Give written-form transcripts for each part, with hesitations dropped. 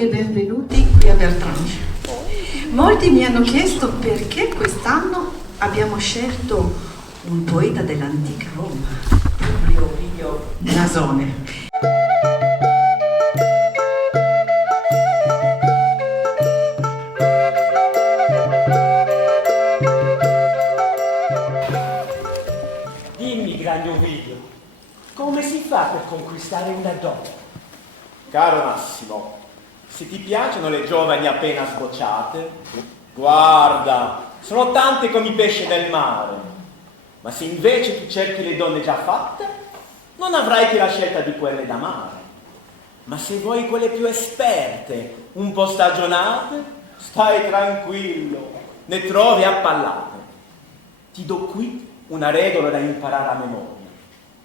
e benvenuti qui a Bertrange. Molti mi hanno chiesto perché quest'anno abbiamo scelto un poeta dell'antica Roma, proprio Ovidio Nasone. Dimmi, grande Ovidio, come si fa per conquistare una donna? Caro Massimo, se ti piacciono le giovani appena sbocciate, guarda, sono tante come i pesci nel mare. Ma se invece tu cerchi le donne già fatte, non avrai che la scelta di quelle da amare. Ma se vuoi quelle più esperte, un po' stagionate, stai tranquillo, ne trovi a pallate. Ti do qui una regola da imparare a memoria.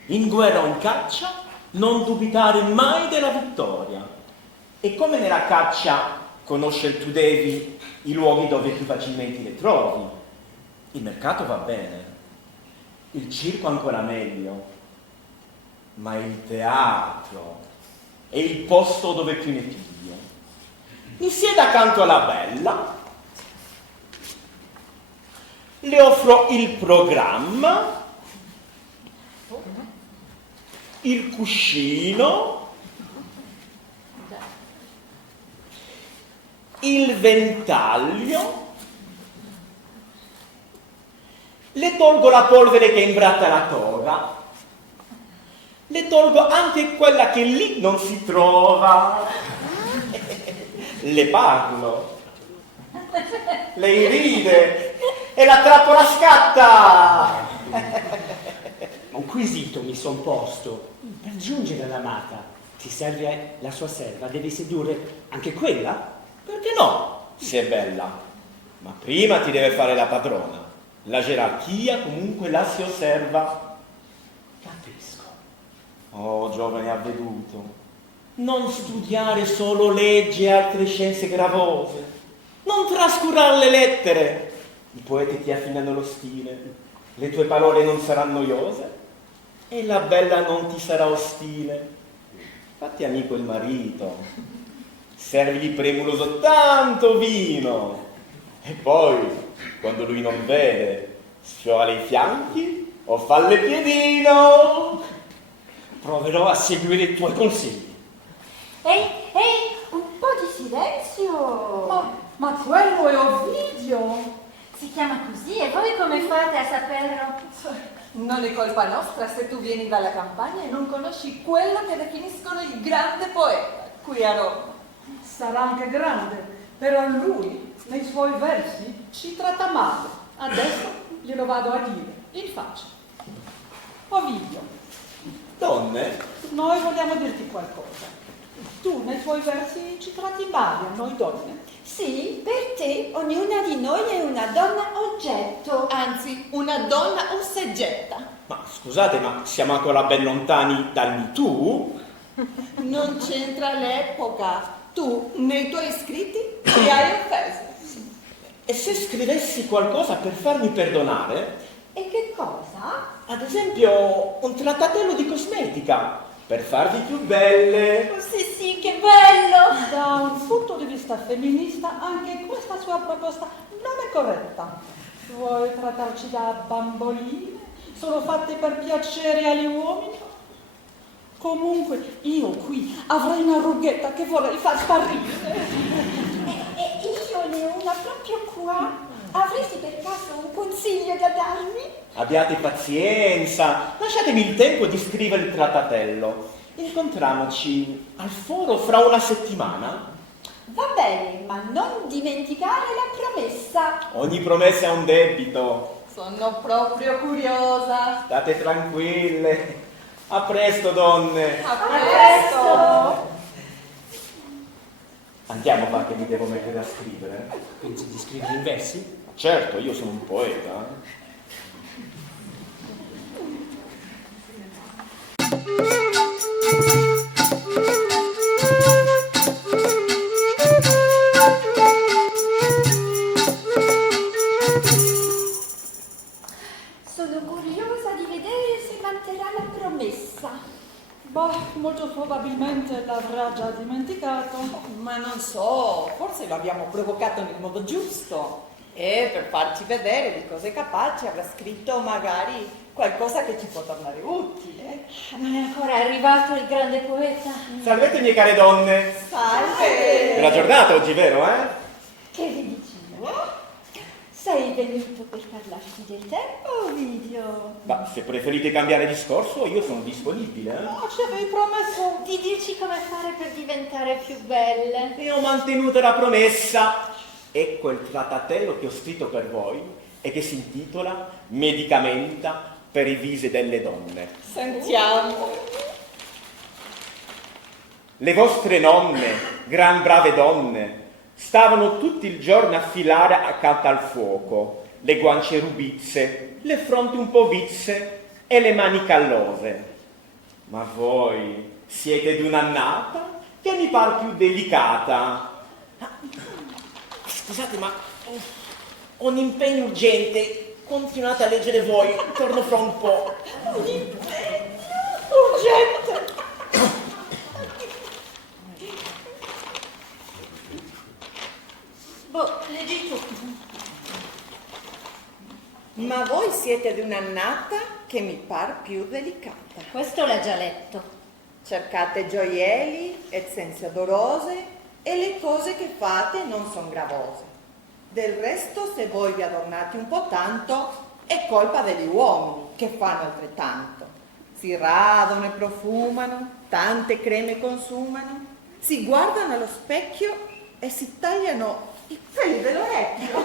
In guerra o in caccia, non dubitare mai della vittoria. E come nella caccia conoscere tu devi i luoghi dove più facilmente le trovi. Il mercato va bene, il circo ancora meglio, ma il teatro è il posto dove più ne piglio. Mi siedo accanto alla bella, le offro il programma, il cuscino, il ventaglio, le tolgo la polvere che imbratta la toga, le tolgo anche quella che lì non si trova, le parlo, lei ride e la trappola scatta. Un quesito mi son posto. Per giungere all'amata, ti serve la sua serva, devi sedurre anche quella? Perché no, se è bella? Ma prima ti deve fare la padrona. La gerarchia comunque la si osserva. Capisco. Oh, giovane avveduto, non studiare solo leggi e altre scienze gravose. Non trascurare le lettere. I poeti ti affinano lo stile. Le tue parole non saranno noiose e la bella non ti sarà ostile. Fatti amico il marito, servigli premuroso tanto vino e poi, quando lui non vede, sfiora i fianchi o falle piedino. Proverò a seguire i tuoi consigli. Ehi, un po' di silenzio! Ma quello è Ovidio! Si chiama così e voi come fate a saperlo? Non è colpa nostra se tu vieni dalla campagna e non conosci quello che definiscono il grande poeta qui a Roma. Sarà anche grande, però lui, nei suoi versi, ci tratta male. Adesso glielo vado a dire, in faccia. Ovidio, Donne? noi vogliamo dirti qualcosa. Tu nei tuoi versi ci tratti male a noi donne. Sì, per te ognuna di noi è una donna oggetto. Anzi, una donna osseggetta. Ma scusate, ma siamo ancora ben lontani dal Me Too? Non c'entra l'epoca. Tu, nei tuoi scritti, ti hai offeso. E se scrivessi qualcosa per farmi perdonare? E che cosa? Ad esempio, un trattatello di cosmetica, per farvi più belle. Oh, sì, che bello! Da un punto di vista femminista, anche questa sua proposta non è corretta. Vuoi trattarci da bamboline? Sono fatte per piacere agli uomini? Comunque, io qui avrei una rughetta che vorrei far sparire. E io ne ho una proprio qua. Avresti per caso un consiglio da darmi? Abbiate pazienza, lasciatemi il tempo di scrivere il trattatello. Incontriamoci al foro fra una settimana. Va bene, ma non dimenticare la promessa. Ogni promessa è un debito. Sono proprio curiosa. State tranquille. A presto, donne. A presto. Andiamo, va, che mi devo mettere a scrivere. Pensi di scrivere in versi? Certo, io sono un poeta. Sono curiosa di vedere se manterrà la promessa. Boh, molto Molto probabilmente l'avrà già dimenticato. Ma non so, forse lo abbiamo provocato nel modo giusto. E per farci vedere di cosa è capace avrà scritto magari qualcosa che ci può tornare utile. Non è ancora arrivato il grande poeta? Salvete mie care donne. Salve! Bella giornata oggi, vero, Che vi dicevo? Sei venuto per parlarci del tempo, Ovidio? Ma se preferite cambiare discorso, io sono disponibile, No, ci avevi promesso. Di dirci come fare per diventare più belle. E ho mantenuto la promessa. Ecco il trattatello che ho scritto per voi e che si intitola Medicamenta per i visi delle donne. Sentiamo. Le vostre nonne, gran brave donne, stavano tutto il giorno a filare accanto al fuoco, le guance rubizze, le fronti un po' vizze e le mani callose. Ma voi siete d'un'annata che mi par più delicata. Scusate, ma ho un impegno urgente. Continuate a leggere voi, torno fra un po'. Un impegno urgente. Boh, leggi tu. Ma voi siete di un'annata che mi par più delicata. Questo l'ha già letto. Cercate gioielli e sensi odorose e le cose che fate non sono gravose. Del resto, se voi vi adornate un po' tanto, è colpa degli uomini che fanno altrettanto. Si radono e profumano, tante creme consumano, si guardano allo specchio e si tagliano i peli dell'orecchio.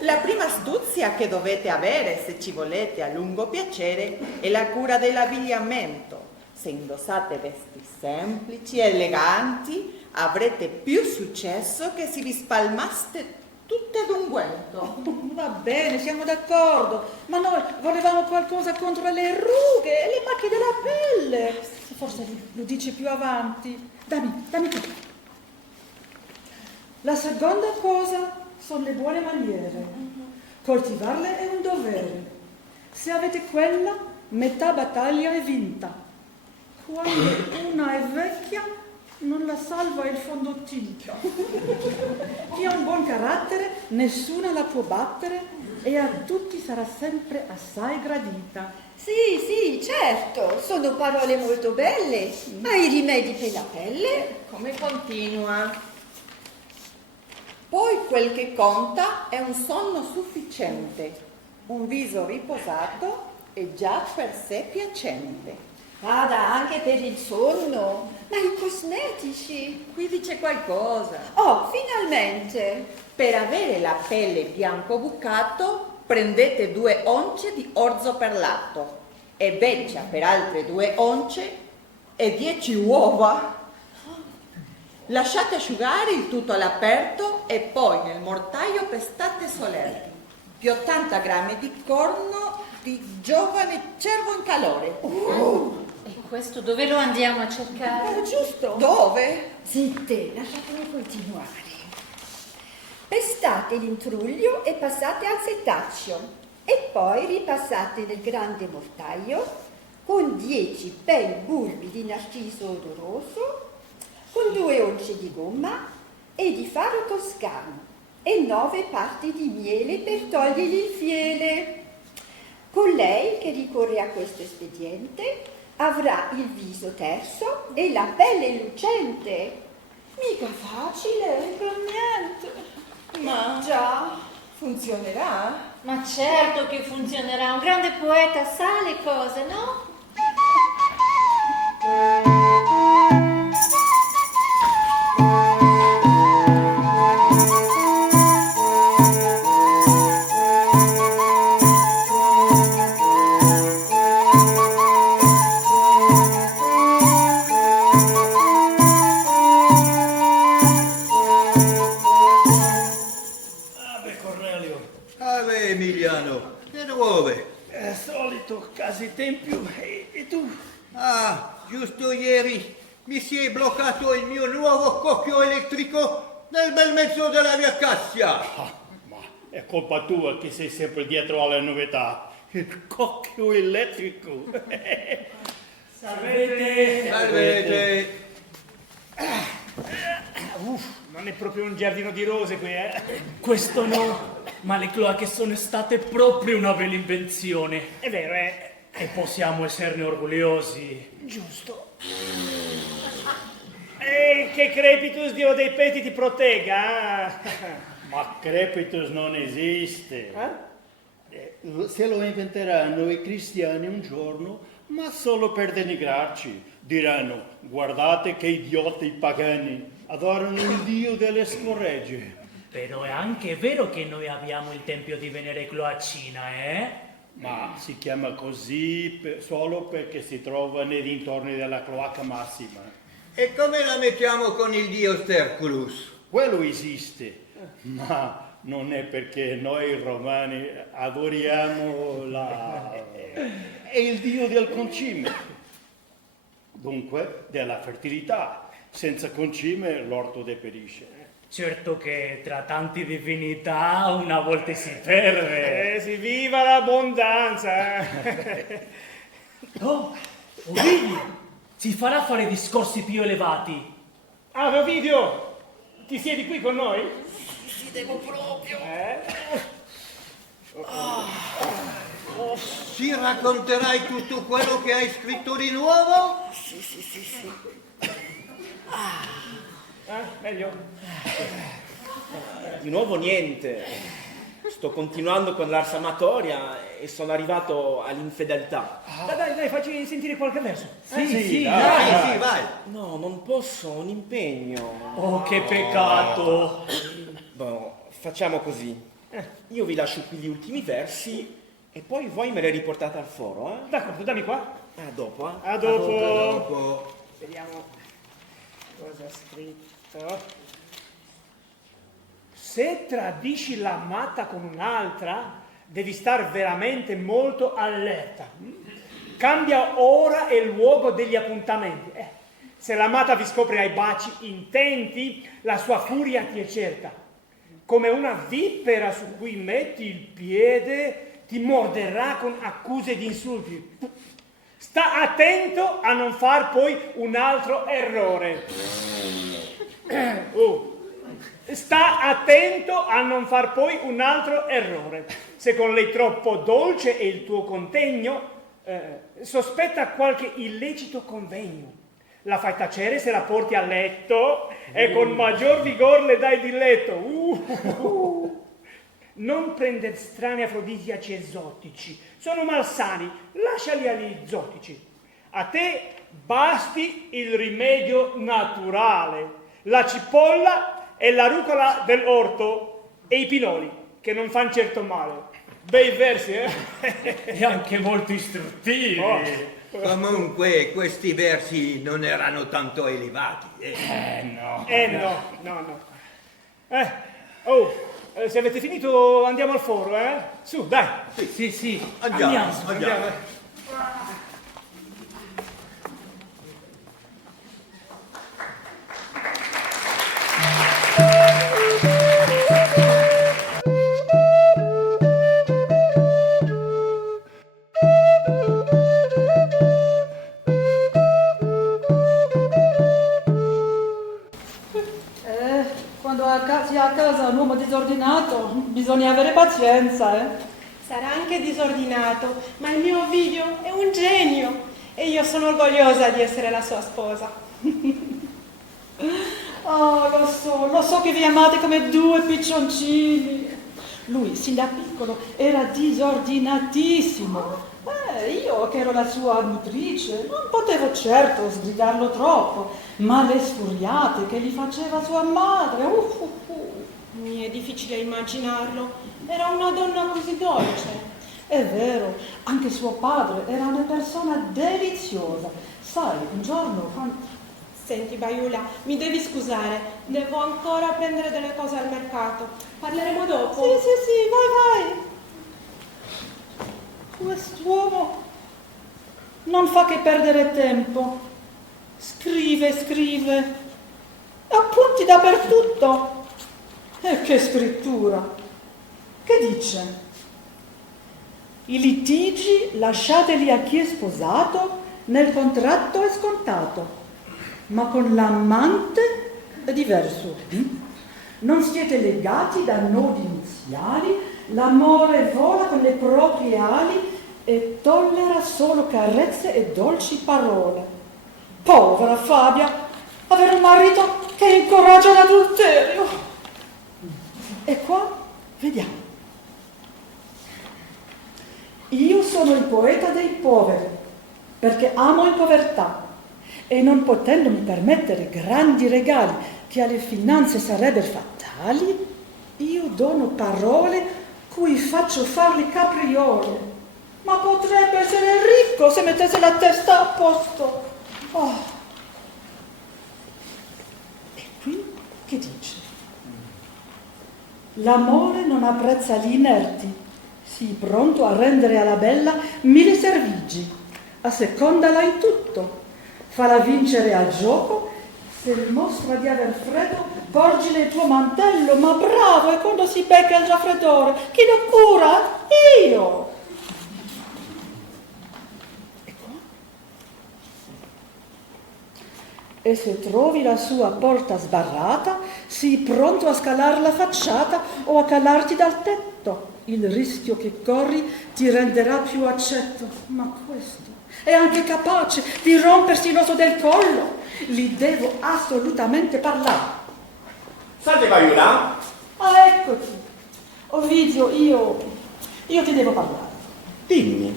La prima astuzia che dovete avere se ci volete a lungo piacere è la cura dell'abbigliamento. Se indossate vesti semplici e eleganti, avrete più successo che se vi spalmaste tutte d'unguento. Va bene, siamo d'accordo, ma noi volevamo qualcosa contro le rughe e le macchie della pelle. Forse lo dice più avanti. Dammi tu. La seconda cosa sono le buone maniere. Coltivarle è un dovere. Se avete quella, metà battaglia è vinta. Quando una è vecchia, non la salva il fondotinta. Chi ha un buon carattere, nessuna la può battere e a tutti sarà sempre assai gradita. Sì, certo, sono parole molto belle, ma i rimedi per la pelle? Come continua? Poi quel che conta è un sonno sufficiente, un viso riposato è già per sé piacente. Vada anche per il sonno, ma i cosmetici? Qui dice qualcosa. Oh, finalmente! Per avere la pelle bianco bucato, prendete 2 once di orzo perlato e beccia per altre 2 once e 10 uova. Lasciate asciugare il tutto all'aperto e poi nel mortaio pestate solerti più 80 grammi di corno di giovane cervo in calore. E questo dove lo andiamo a cercare? Giusto? Dove? Zitte, lasciatemi continuare. Pestate l'intruglio e passate al setaccio e poi ripassate nel grande mortaio con 10 bei bulbi di narciso odoroso, con 2 once di gomma e di faro toscano e 9 parti di miele per togliergli il fiele. Con lei che ricorre a questo espediente avrà il viso terso e la pelle lucente. Mica facile, per niente. Ma Già. funzionerà? Ma certo che funzionerà, un grande poeta sa le cose, no? Ave Emiliano, e dove? Solito, quasi tempio. E tu? Ah, giusto ieri mi si è bloccato il mio nuovo cocchio elettrico nel bel mezzo della via Cassia. Ma è colpa tua che sei sempre dietro alle novità. Il cocchio elettrico. Salvete! Salvete! Non è proprio un giardino di rose qui, eh? Questo no, ma le cloache sono state proprio una bella invenzione. È vero, E possiamo esserne orgogliosi. giusto. E che Crepitus, dio dei peti, ti protegga. Ma Crepitus non esiste. Se lo inventeranno i cristiani un giorno, ma solo per denigrarci. Diranno, guardate che idioti i pagani, adorano il dio delle scorregge. Però è anche vero che noi abbiamo il tempio di Venere Cloacina, eh? Ma si chiama così solo perché si trova nei dintorni della cloaca massima. E come la mettiamo con il dio Sterculus? Quello esiste, ma non è perché noi romani adoriamo è il dio del concime, dunque della fertilità. Senza concime l'orto deperisce. Certo che tra tante divinità una volta si perde. Si viva l'abbondanza. Oh, Ovidio, si farà fare discorsi più elevati. Ah, Ovidio, ti siedi qui con noi? Sì, devo proprio. Ci racconterai tutto quello che hai scritto di nuovo? Sì. Meglio. Di nuovo niente. Sto continuando con l'ars amatoria e sono arrivato all'infedeltà. Dai, facci sentire qualche verso. Sì, vai. No, non posso, ho un impegno. Oh, che peccato. Boh, facciamo così. Io vi lascio qui gli ultimi versi e poi voi me li riportate al foro, eh? D'accordo, dammi qua. A dopo, eh? A dopo. Dopo. Vediamo cosa ha scritto. Se tradisci l'amata con un'altra, devi star veramente molto allerta. Cambia ora e luogo degli appuntamenti. Se l'amata vi scopre ai baci intenti, la sua furia ti è certa. Come una vipera su cui metti il piede, ti morderà con accuse di insulti. Sta attento a non far poi un altro errore. Sta attento a non far poi un altro errore. Se con lei troppo dolce è il tuo contegno, sospetta qualche illecito convegno. La fai tacere se la porti a letto e con maggior vigor le dai di letto. Non prendere strani afrodisiaci esotici, sono malsani, lasciali agli zotici. A te basti il rimedio naturale, la cipolla e la rucola dell'orto e i pinoli, che non fanno certo male. Bei versi, eh? E anche molto istruttivi. Comunque questi versi non erano tanto elevati. No. Se avete finito andiamo al foro, eh? Su, dai. Sì. Andiamo. Quando si ha a casa un uomo disordinato, bisogna avere pazienza, Sarà anche disordinato, ma il mio Ovidio è un genio e io sono orgogliosa di essere la sua sposa. Lo so che vi amate come due piccioncini. Lui, sin da piccolo, era disordinatissimo. Io, che ero la sua nutrice, non potevo certo sgridarlo troppo, ma le sfuriate che gli faceva sua madre, Mi è difficile immaginarlo, era una donna così dolce. È vero, anche suo padre era una persona deliziosa. Sai, un giorno Senti, Baiula, mi devi scusare, devo ancora prendere delle cose al mercato. Parleremo dopo? Sì, vai. Quest'uomo non fa che perdere tempo. Scrive, appunti dappertutto. E che scrittura! Che dice? I litigi lasciateli a chi è sposato Nel contratto è scontato, ma con l'amante è diverso. Non siete legati da nodi iniziali, l'amore vola con le proprie ali e tollera solo carezze e dolci parole. Povera Fabia, avere un marito che incoraggia l'adulterio. E qua, vediamo. Io sono il poeta dei poveri, perché amo in povertà, e non potendomi permettere grandi regali che alle finanze sarebbero fatali, io dono parole cui faccio far le capriole. Ma potrebbe essere ricco se mettesse la testa a posto. Oh. E qui che dice? L'amore non apprezza gli inerti, sii pronto a rendere alla bella 1000 servigi, assecondala in tutto, falla vincere al gioco, se mostra di aver freddo, porgile il tuo mantello, ma bravo, e quando si becca il raffreddore, chi lo cura? Io! E se trovi la sua porta sbarrata, sii pronto a scalar la facciata o a calarti dal tetto. Il rischio che corri ti renderà più accetto, ma questo è anche capace di rompersi l'osso del collo. Gli devo assolutamente parlare. Salve Vaiula. Ah, eccoti. Ovidio, io ti devo parlare. Dimmi.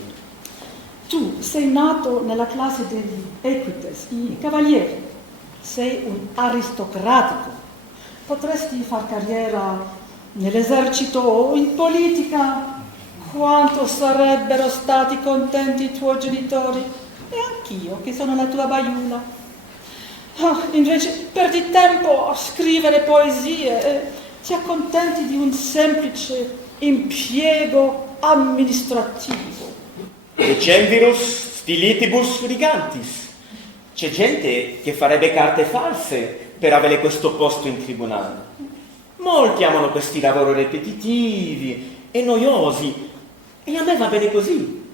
Tu sei nato nella classe degli equites, i cavalieri. Sei un aristocratico. Potresti far carriera nell'esercito o in politica. Quanto sarebbero stati contenti i tuoi genitori e anch'io che sono la tua Vaiula. Invece perdi tempo a scrivere poesie e ti accontenti di un semplice impiego amministrativo. Decemvirus stilitibus rigantis. C'è gente che farebbe carte false per avere questo posto in tribunale. Molti amano questi lavori ripetitivi e noiosi, e a me va bene così.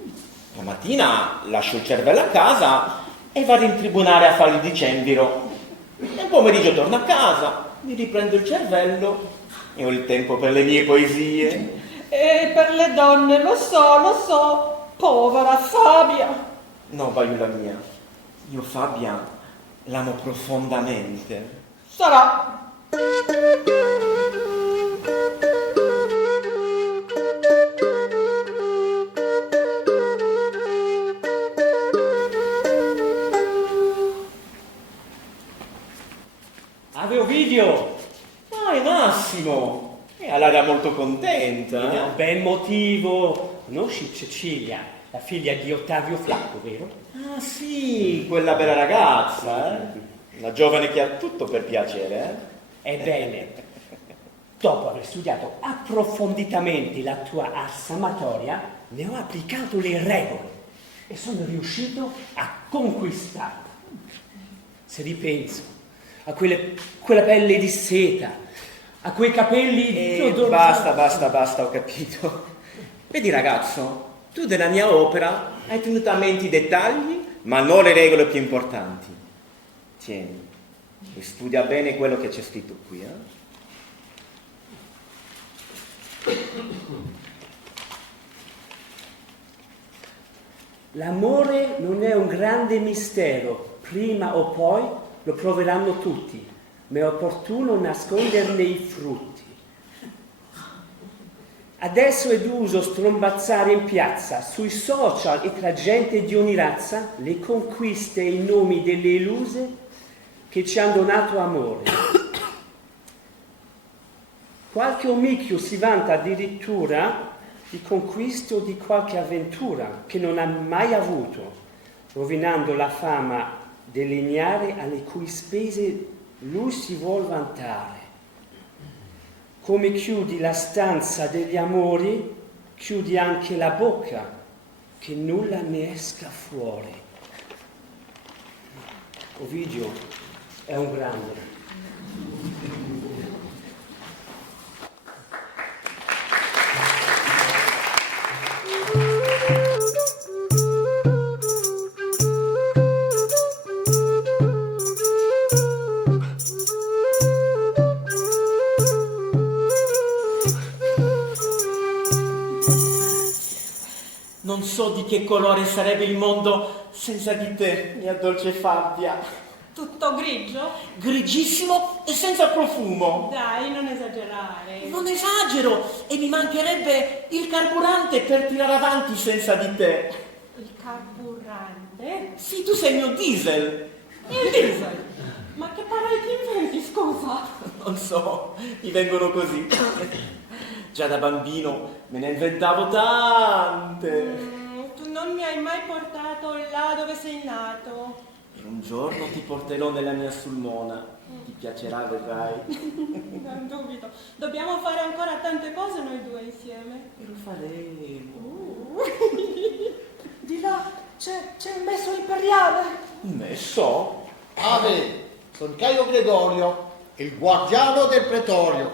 La mattina lascio il cervello a casa e vado in tribunale a fare il dicemviro. Nel pomeriggio torno a casa, mi riprendo il cervello e ho il tempo per le mie poesie. E per le donne, lo so, povera Fabia. No, Vaiula mia, io Fabia l'amo profondamente. Sarà. Ave Ovidio! Dai Massimo! E all'aria molto contenta. Un bel motivo. Conosci Cecilia, la figlia di Ottavio Flacco, vero? Ah sì, quella bella ragazza, eh? Una giovane che ha tutto per piacere, eh? Ebbene, dopo aver studiato approfonditamente la tua assamatoria, ne ho applicato le regole e sono riuscito a conquistarla. Se ripenso a quella pelle di seta, a quei capelli... Basta, ho capito. Vedi ragazzo, tu della mia opera hai tenuto a mente i dettagli, ma non le regole più importanti. Tieni, e studia bene quello che c'è scritto qui, L'amore non è un grande mistero, prima o poi lo proveranno tutti, ma è opportuno nasconderne i frutti. Adesso è d'uso strombazzare in piazza, sui social e tra gente di ogni razza, le conquiste e i nomi delle illuse che ci hanno donato amore. Qualche omicchio si vanta addirittura di conquiste o di qualche avventura che non ha mai avuto, rovinando la fama dell'ignare alle cui spese lui si vuol vantare. Come chiudi la stanza degli amori, chiudi anche la bocca, che nulla ne esca fuori. Ovidio è un grande. so di che colore sarebbe il mondo senza di te, mia dolce Fabia. Tutto grigio? Grigissimo e senza profumo. Dai, non esagerare. Non esagero, e mi mancherebbe il carburante per tirare avanti senza di te. Il carburante? Sì, tu sei il mio diesel. Il diesel? Ma che parole ti inventi, scusa? Non so, mi vengono così. Già da bambino me ne inventavo tante. Tu non mi hai mai portato là dove sei nato. E un giorno ti porterò nella mia sulmona. Ti piacerà, vedrai. Non dubito. Dobbiamo fare ancora tante cose noi due insieme. E lo faremo. Di là c'è un messo imperiale. Un messo? Ave, sono Caio Gregorio, il guardiano del pretorio.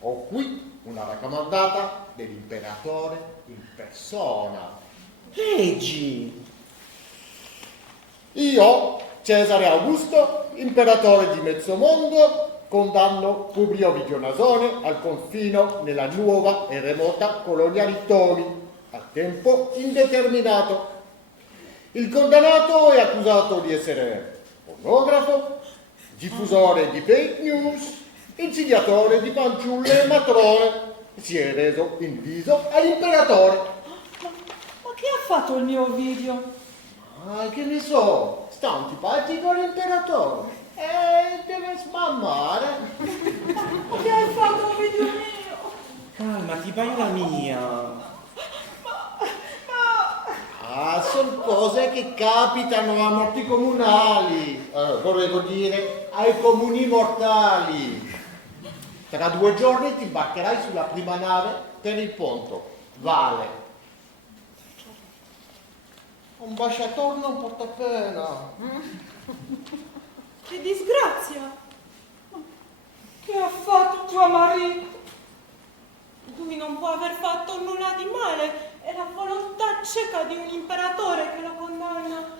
Ho qui una raccomandata dell'imperatore in persona. Leggi! Io, Cesare Augusto, imperatore di mezzo mondo, condanno Publio Ovidio Nasone al confino nella nuova e remota colonia Rittoni, a tempo indeterminato. Il condannato è accusato di essere pornografo, diffusore di fake news, insidiatore di fanciulle e matrone. Si è reso inviso all'imperatore. Ma che ha fatto il mio Ovidio? Che ne so, sta antipatico all'imperatore e deve smammare. Ma che hai fatto, Ovidio mio? Calmati, bella mia. Sono cose che capitano a morti comunali, volevo dire ai comuni mortali. Tra 2 giorni ti imbarcherai sulla prima nave per il ponto. Vale. Un baciatore non porta pena. Che disgrazia! Che ha fatto tuo marito? Lui non può aver fatto nulla di male. È la volontà cieca di un imperatore che lo condanna.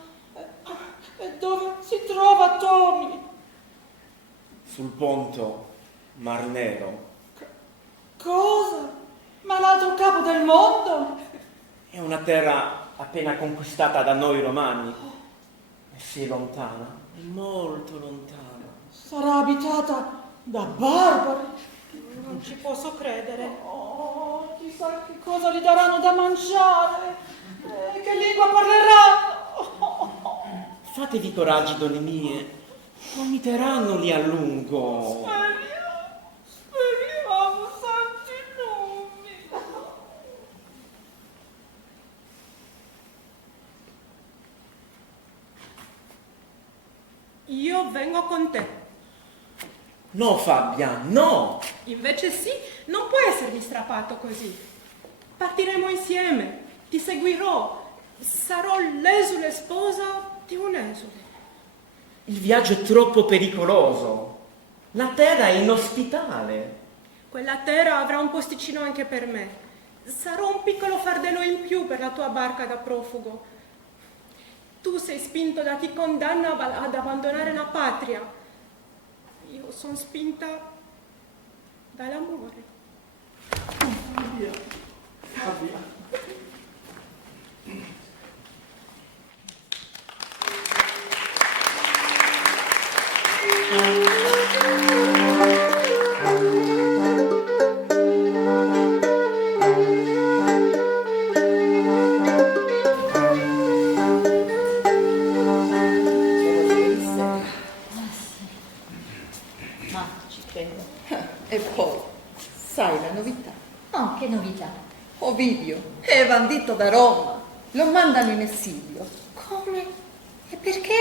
E dove si trova Tommy? Sul ponto, Mar Nero. Cosa? Ma l'altro capo del mondo? È una terra appena conquistata da noi romani. E si è lontana, è molto lontana. Sarà abitata da barbari? Non ci posso credere. Oh, chissà che cosa gli daranno da mangiare. Che lingua parleranno? Fatevi coraggio, donne mie. Non mi terranno lì a lungo. Speriamo, santi nomi. Io vengo con te. No, Fabbia, no! Invece sì, non puoi essermi strappato così. Partiremo insieme, ti seguirò, sarò l'esule sposa di un esule. Il viaggio è troppo pericoloso. La terra è inospitale. Quella terra avrà un posticino anche per me. Sarò un piccolo fardello in più per la tua barca da profugo. Tu sei spinto da chi condanna ad abbandonare la patria. Io sono spinta dall'amore. Fabbia. E poi, sai la novità? Oh, che novità? Ovidio è bandito da Roma, lo mandano in esilio. Come? E perché?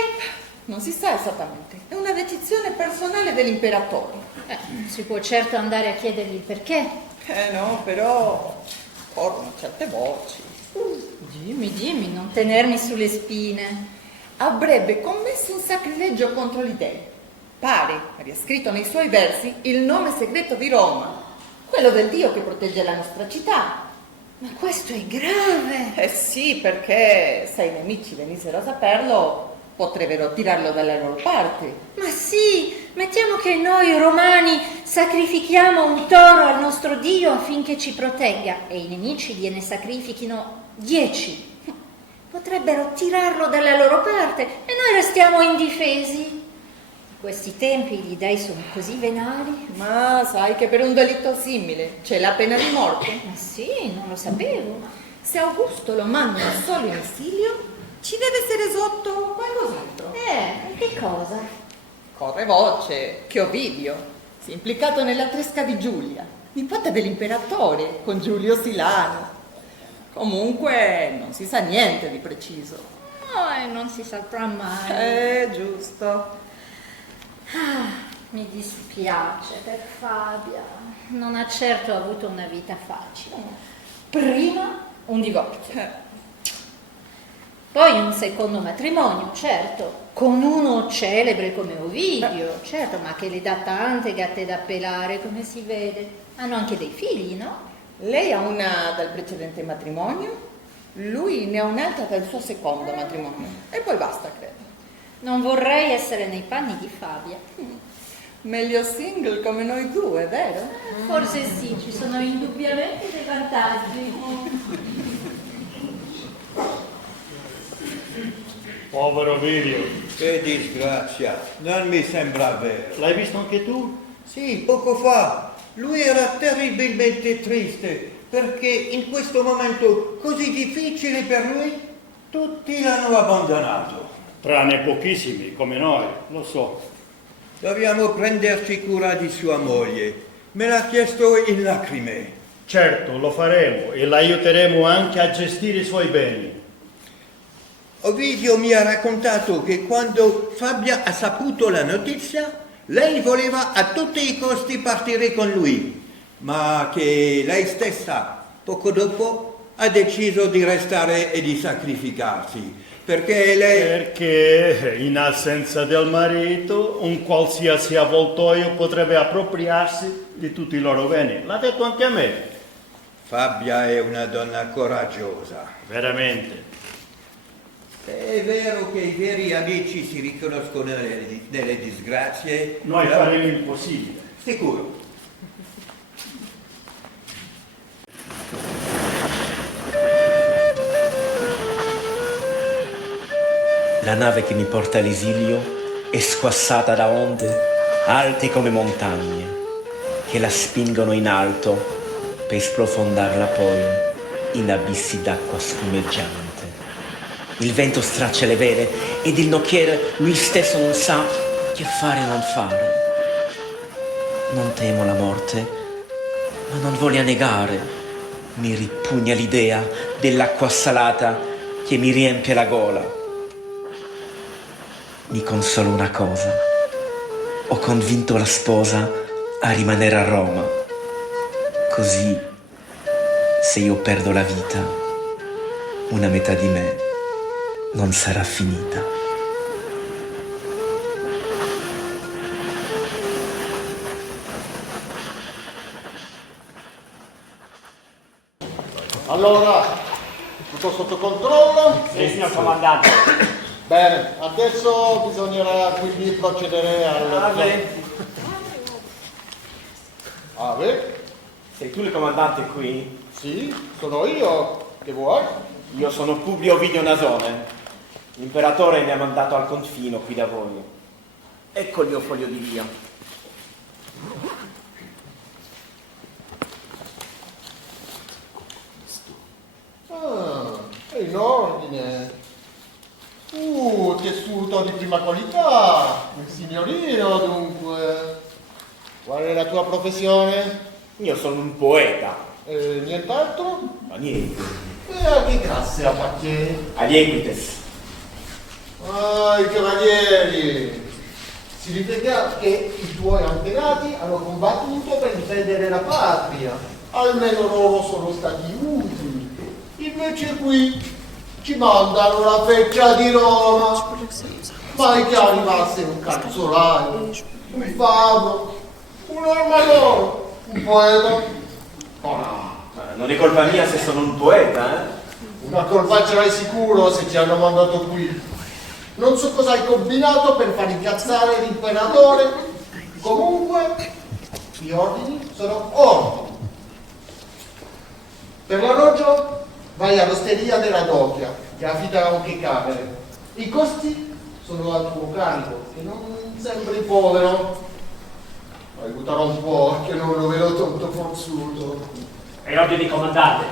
Non si sa esattamente, è una decisione personale dell'imperatore. Non si può certo andare a chiedergli il perché. No, però corrono certe voci. Dimmi, non tenermi sulle spine. Avrebbe commesso un sacrilegio contro gli dei. Pare, abbia scritto nei suoi versi, il nome segreto di Roma, quello del dio che protegge la nostra città. Ma questo è grave. Sì, perché se i nemici venissero a saperlo, potrebbero tirarlo dalla loro parte. Ma sì, mettiamo che noi romani sacrifichiamo un toro al nostro dio affinché ci protegga e i nemici gliene sacrifichino 10. Potrebbero tirarlo dalla loro parte e noi restiamo indifesi. In questi tempi gli dei sono così venali. Ma sai che per un delitto simile c'è la pena di morte? Ma sì, non lo sapevo. Se Augusto lo manda solo in esilio, ci deve essere sotto qualcos'altro. Che cosa? Corre voce che Ovidio si è implicato nella tresca di Giulia, nipote dell'imperatore, con Giulio Silano. Comunque non si sa niente di preciso. E non si saprà mai. Giusto. Mi dispiace per Fabia. Non ha certo avuto una vita facile. Prima un divorzio. Poi un secondo matrimonio, certo, con uno celebre come Ovidio, certo, ma che le dà tante gatte da pelare, come si vede. Hanno anche dei figli, no? Lei ha una dal precedente matrimonio, lui ne ha un'altra dal suo secondo matrimonio. E poi basta, credo. Non vorrei essere nei panni di Fabia. Meglio single come noi due, vero? Forse sì, ci sono indubbiamente dei vantaggi. Povero Ovidio. Che disgrazia, non mi sembra vero. L'hai visto anche tu? Sì, poco fa. Lui era terribilmente triste perché in questo momento così difficile per lui tutti l'hanno abbandonato. Tranne pochissimi, come noi, lo so. Dobbiamo prenderci cura di sua moglie. Me l'ha chiesto in lacrime. Certo, lo faremo e l'aiuteremo anche a gestire i suoi beni. Ovidio mi ha raccontato che quando Fabia ha saputo la notizia, lei voleva a tutti i costi partire con lui, ma che lei stessa, poco dopo, ha deciso di restare e di sacrificarsi. Perché in assenza del marito un qualsiasi avvoltoio potrebbe appropriarsi di tutti i loro beni. L'ha detto anche a me. Fabia è una donna coraggiosa. Veramente. È vero che i veri amici si riconoscono nelle disgrazie. Noi faremo il possibile. Sicuro. La nave che mi porta all'esilio è squassata da onde alte come montagne che la spingono in alto per sprofondarla poi in abissi d'acqua spumeggiante. Il vento straccia le vele ed il nocchiere lui stesso non sa che fare o non fare. Non temo la morte, ma non voglio negare. Mi ripugna l'idea dell'acqua salata che mi riempie la gola. Mi consolo una cosa. Ho convinto la sposa a rimanere a Roma. Così, se io perdo la vita, una metà di me non sarà finita. Allora, tutto sotto controllo? Sì, signor comandante. Bene, adesso bisognerà quindi procedere al... Ave? Sei tu il comandante qui? Sì, sono io. Che vuoi? Io sono Publio Ovidio Nasone. L'imperatore mi ha mandato al confino qui da voi. Ecco il mio foglio di via. Ah, è in ordine. Tessuto di prima qualità. Un signorino, dunque. Qual è la tua professione? Io sono un poeta. Nient'altro? Ma niente. E a che classe appartieni? Agli Equites. Ah, i cavalieri. Si rivede che i tuoi antenati hanno combattuto per difendere la patria. Almeno loro sono stati utili. Invece qui ci mandano la feccia di Roma. Mai che arrivasse un calzolaio, un fabbro, un armaiolo, un poeta. Oh no. Non è colpa mia se sono un poeta, eh? Una colpa ce l'hai sicuro se ti hanno mandato qui. Non so cosa hai combinato per far incazzare l'imperatore. Comunque, gli ordini sono ordini. Per l'orologio vai all'osteria della doppia. ti affitterà anche camere. I costi sono al tuo carico, che non sembri povero. Aiuterò un po', che non lo vedo tanto forzuto. È ordine di comandante.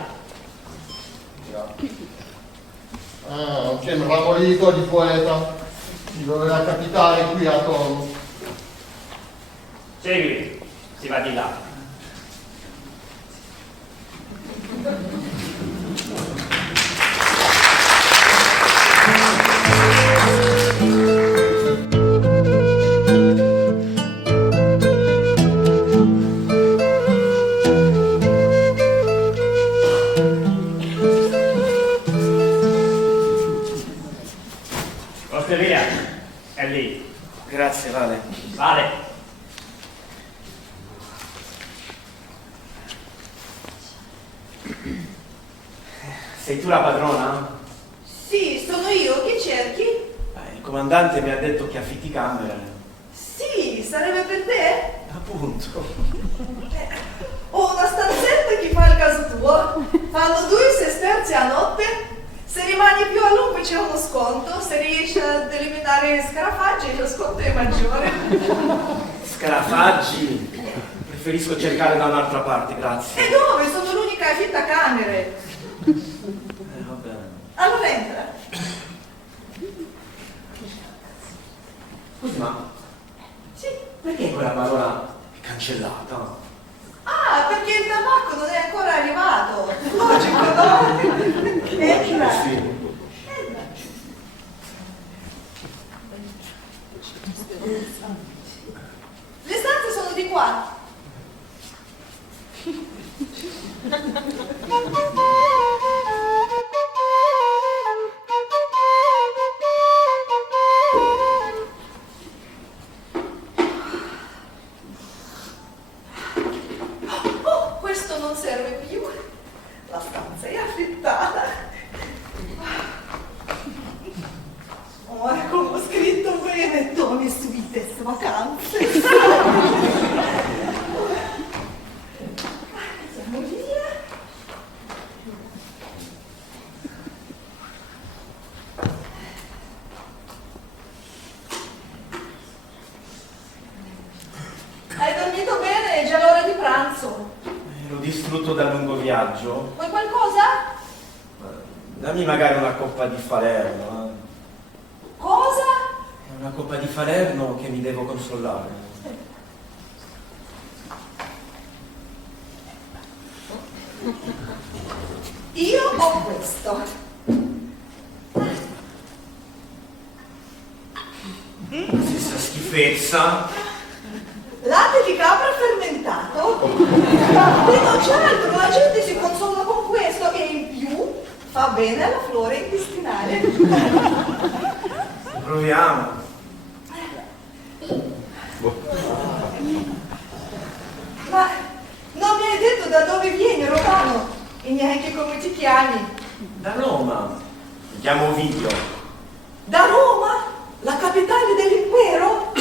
Ah, che ramolito di poeta. Ti dovrà capitare qui a Tono. Segui, si va di là. Osteria, è lì. Grazie, Vale. Vale. Sei tu la padrona? Sì, sono io, che cerchi? Il comandante mi ha detto che affitti camere. Sì, sarebbe per te? Appunto. Ho una stanzetta che fa il caso tuo. Fanno 2 sesterzi a notte. Se rimani più a lungo c'è uno sconto. Se riesci ad eliminare scarafaggi lo sconto è maggiore. Scarafaggi? Preferisco cercare da un'altra parte, grazie. E dove? Sono l'unica affittacamere. Va bene. Allora entra. Scusi, ma Sì. perché quella parola è cancellata? Ah, perché il tabacco non è ancora arrivato. Logico, no? Entra. Sì. Le stanze sono di qua. Oh, questo non serve più. La stanza è affittata. Ora come ho scritto bene, Tony Suites vacanze. Andiamo via. Hai dormito bene? È già l'ora di pranzo. Ero distrutto dal lungo viaggio. Vuoi qualcosa? Dammi magari una coppa di Falerno. Cosa? È una coppa di Falerno che mi devo consolare. Io ho questo. Questa schifezza. Latte di capra fermentato. E non c'è altro, la gente si consola con questo e in più fa bene alla flora intestinale. Proviamo. Ma non mi hai detto da dove vieni, Romano? E neanche come ti chiami. Da Roma. Mi chiamo Ovidio. Da Roma? La capitale dell'impero?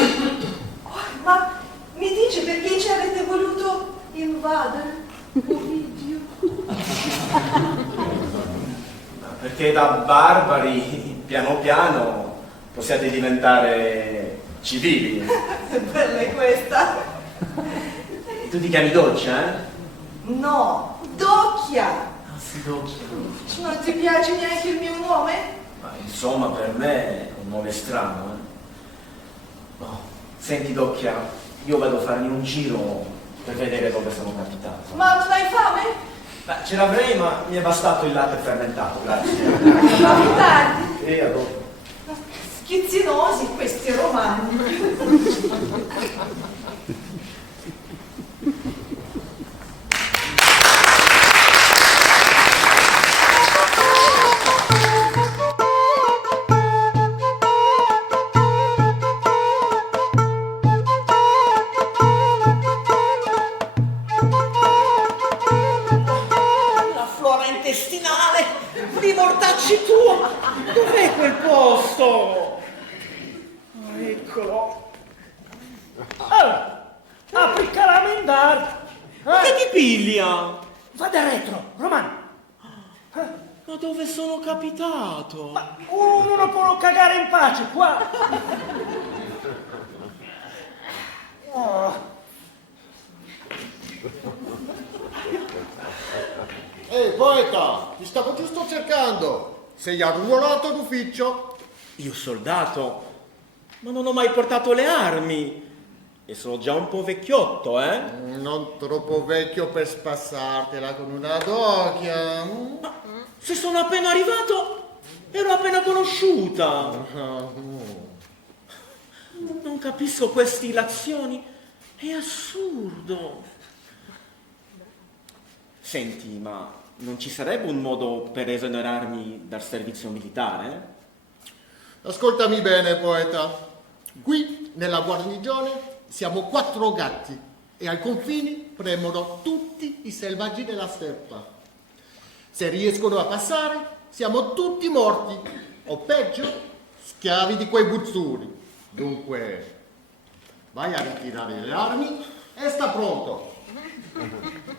Oh, ma mi dici perché ci avete voluto invadere, Ovidio? Perché da barbari, piano piano, possiate diventare civili. Bella è questa. Tu ti chiami Doccia, eh? No, Docchia. Ah, sì, Doccia. Non ti piace neanche il mio nome? Ma insomma, per me è un nome strano, eh? Oh, senti, Docchia, io vado a farmi un giro per vedere dove sono capitato. Ma non hai fame? Beh, ce l'avrei, ma mi è bastato il latte fermentato, grazie. Ma più tardi. E a dopo. Schizzinosi questi romani. La flora intestinale, di mortacci tu! Dov'è quel posto? Eccolo. Apri il calamendar. Che ti piglia? Vada retro, Romano. Ma dove sono capitato? Ma uno non può cagare in pace, qua! Ehi, poeta, ti stavo giusto cercando. Sei arruolato d'ufficio? Io soldato? Ma non ho mai portato le armi. E sono già un po' vecchiotto, eh? Non troppo vecchio per spassartela con una doppia. Ma se sono appena arrivato, ero appena conosciuta. Non capisco queste illazioni. È assurdo. Senti, ma non ci sarebbe un modo per esonerarmi dal servizio militare? Ascoltami bene, poeta. Qui, nella guarnigione, siamo 4 gatti e ai confini premono tutti i selvaggi della steppa. Se riescono a passare, siamo tutti morti, o peggio, schiavi di quei buzzuri. Dunque, vai a ritirare le armi e sta pronto.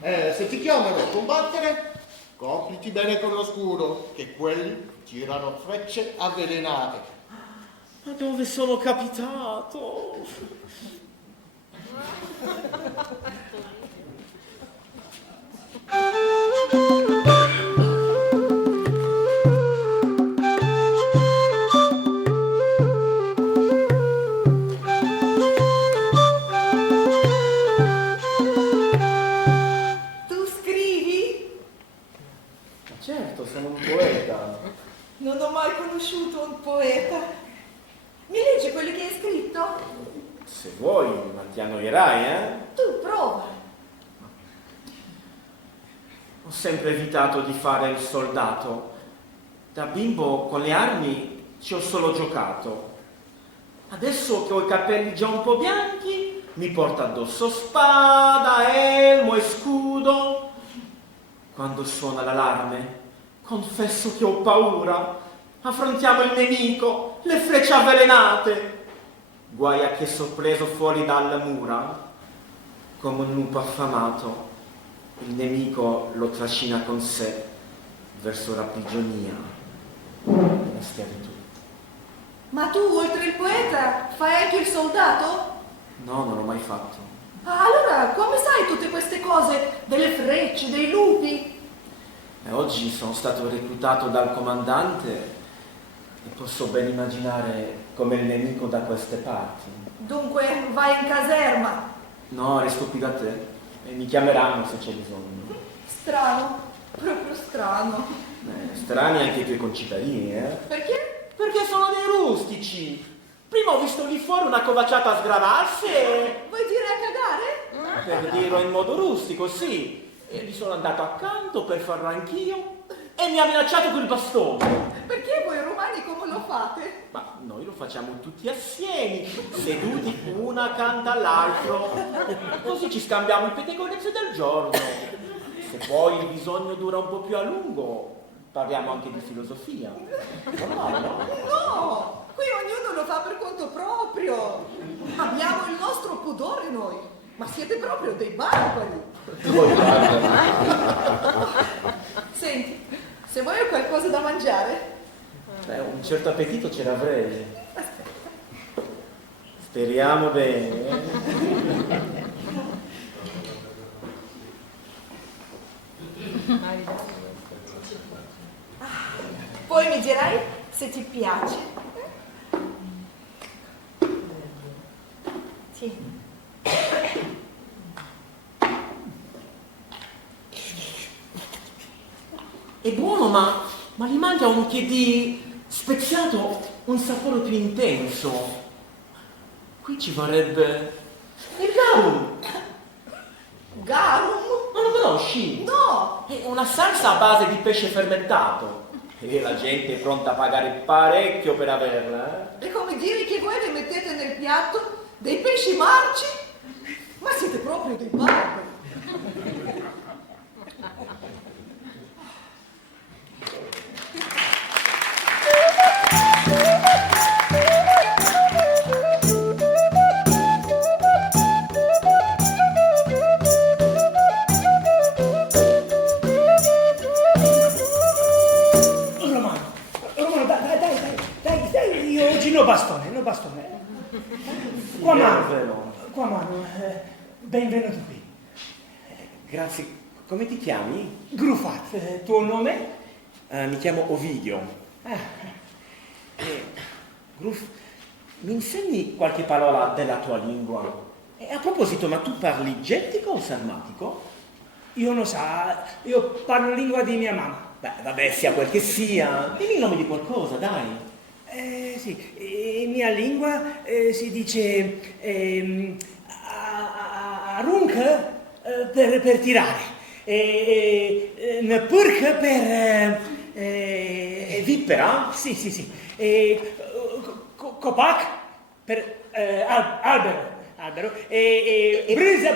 Se ti chiamano a combattere, copriti bene con lo scudo, che quelli tirano frecce avvelenate. Ma dove sono capitato? Tu scrivi? Certo, sono un poeta. Non ho mai conosciuto un poeta. Mi leggi quello che hai scritto? Se vuoi, ma ti annoierai, eh? Tu prova. Ho sempre evitato di fare il soldato. Da bimbo con le armi ci ho solo giocato. Adesso che ho i capelli già un po' bianchi, mi porta addosso spada, elmo e scudo. Quando suona l'allarme, confesso che ho paura. Affrontiamo il nemico, le frecce avvelenate. Guai a che sorpreso fuori dalle mura, come un lupo affamato, il nemico lo trascina con sé verso la prigionia e la schiavitù. Ma tu, oltre il poeta, fai anche il soldato? No, non l'ho mai fatto. Allora, come sai tutte queste cose delle frecce, dei lupi? E oggi sono stato reclutato dal comandante e posso ben immaginare come il nemico da queste parti. Dunque, vai in caserma. No, resto qui da te e mi chiameranno se c'è bisogno. Strano, proprio strano. Strani anche i tuoi concittadini, eh? Perché? Perché sono dei rustici. Prima ho visto lì fuori una covacciata sgravarsi e... Vuoi dire a cagare? Per dirlo in modo rustico, sì. E gli sono andato accanto per farlo anch'io e mi ha minacciato col bastone. Perché voi romani come lo fate? Ma noi lo facciamo tutti assieme, seduti una accanto all'altro. Così ci scambiamo il pettegolezzo del giorno. Se poi il bisogno dura un po' più a lungo, parliamo anche di filosofia. No, qui ognuno lo fa per conto proprio. Abbiamo il nostro pudore noi, ma siete proprio dei barbari. Senti, se vuoi qualcosa da mangiare. Un certo appetito ce l'avrei. Speriamo bene. Poi mi dirai se ti piace. Sì. È buono, ma gli manca un che di speziato, un sapore più intenso. Qui ci vorrebbe il garum. Garum? Non lo conosci? No! È una salsa a base di pesce fermentato. E la gente è pronta a pagare parecchio per averla, eh? È come dire che voi le mettete nel piatto dei pesci marci? Ma siete proprio dei barbari. qua mano, benvenuto qui. Grazie. Come ti chiami? Grufat, tuo nome? Mi chiamo Ovidio. Gruf, mi insegni qualche parola della tua lingua? E a proposito, ma tu parli gettico o sarmatico? Io non so, io parlo lingua di mia mamma. Beh, vabbè, sia quel che sia. Dimmi il nome di qualcosa, dai. Sì, in mia lingua si dice arunc per tirare, purc per... vippera? Sì. Copac per albero. Brisa